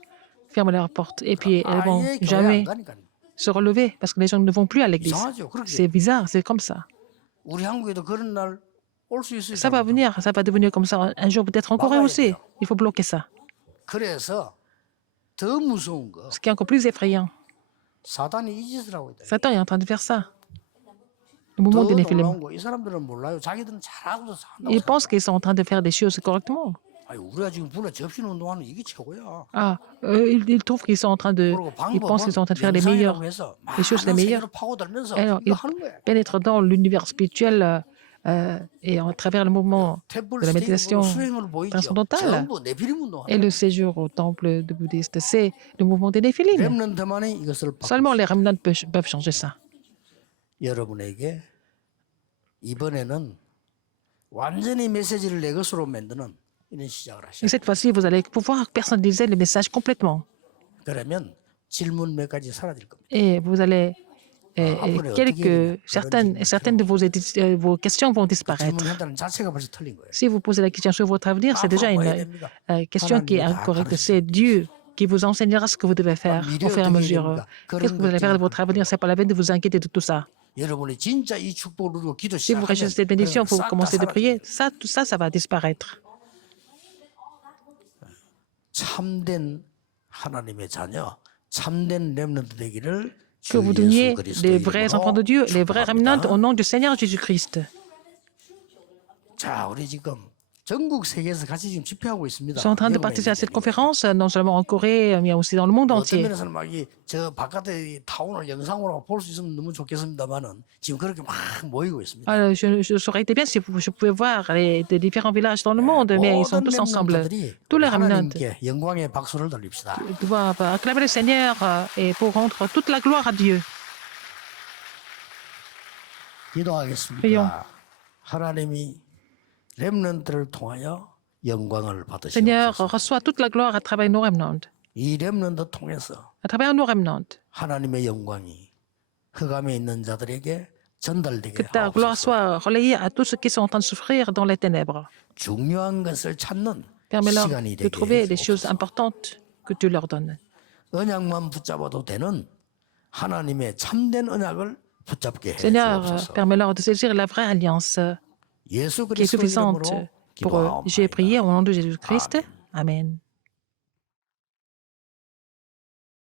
fermer leurs portes. Et puis, elles vont 아예 교회 안 jamais 가니까. se relever parce que les gens ne vont plus à l'église. 이상하죠. C'est 그렇게 bizarre, c'est comme ça. 우리 한국에도 그런 날 올 수 있어요. Ça va venir, ça va devenir comme ça un jour, peut-être en Corée aussi. Il faut bloquer ça. 그래서 더 무서운 거 Ce qui est encore plus effrayant, 사단이 이 짓을 하고 있다. Satan est en train de faire ça. Le mouvement 더 des Néphilim. 놀라운 거 이 사람들은 몰라요. 자기들은 잘하고서 산다고. Ils pensent qu'ils sont en train de faire des choses correctement. 아니, 우리가 지금 불러 접신 운동하는 이게 최고야. Ah, ils trouvent qu'ils sont en train de. 그리고 Ils pensent qu'ils sont en train de faire les 명상이라고 meilleures, 해서 les choses les 많은 meilleures. 세계를 파고들면서 Alors, 이거 ils 하는 거야. pénètrent dans l'univers spirituel et à travers le mouvement 템플 de la méditation 수행을 보이죠. transcendantale 전부 네피림 et 운동하는 le séjour au temple de bouddhiste. C'est le mouvement des Néphilim. 렘넌트만이 이것을 바꿔. Seulement les remnants peuvent changer ça. 여러분에게 이번에는 완전히 메시지를 내 것으로 만드는 이런 시작을 Et 하셔요. cette fois-ci, vous allez pouvoir personnaliser le message complètement. 그러면 질문 몇 가지 사라질 겁니다. Et vous allez. Certaines de vos questions vont disparaître. 질문한다는 자체가 벌써 틀린 거예요. Si vous posez la question sur votre avenir, c'est déjà une question qui est incorrecte. C'est Dieu qui vous enseignera ce que vous devez faire au fur et à mesure. Qu'est-ce que vous allez faire de votre avenir? C'est pas la peine de vous inquiéter de tout ça. 여러분이 진짜 이 축복을 누리고 기도 Si vous 시작하면 recherchez cette bénédiction, vous 싹다 commencez de 사라져요. prier, tout ça, ça va disparaître. 참된 하나님의 자녀, 참된 렘넌트 되기를 Que 주 vous 예수 deveniez 그리스도 les vrais enfants de Dieu, les vrais remnants au 축복합니다. nom du Seigneur Jésus-Christ. 자, 우리 지금 전국 세계에서 같이 지금 집회하고 있습니다. Ils sont en train de participer à cette conférence, non seulement en Corée, mais aussi dans le monde 어떤 entier. 면에서는 막저 바깥에 이 타운을 영상으로 볼 수 있으면 너무 좋겠습니다만은 지금 그렇게 막 모이고 있습니다. Ça aurait été bien si je pouvais voir les différents villages dans le monde, mais ils sont tous ensemble. Tous les remnants 하나님께 영광의 박수를 돌립시다. doivent acclamer le Seigneur et pour rendre toute la gloire à Dieu. 기도하겠습니다. prions. 하나님이 렘넌트를 통하여 영광을 Seigneur, 받으시옵소서. reçois toute la gloire à travers nos remnants. 이 렘넌트 통해서 À travers nos remnants. 하나님의 영광이 흑암에 있는 자들에게 전달되게 Que ta gloire 하옵소서. soit relayée à tous ceux qui sont en train de souffrir dans les ténèbres. 중요한 것을 찾는 Permets-leur 시간이 de 되게 trouver les choses 해주옵소서. importantes que tu leur donnes. 언약만 붙잡아도 되는 하나님의 참된 언약을 붙잡게 해 Seigneur, 주옵소서. permets-leur de saisir la vraie alliance 예수 qui est 그리스도 suffisante 이름으로 pour eux. J'ai prié 기도하옵나이다. au nom de Jésus-Christ. Amen.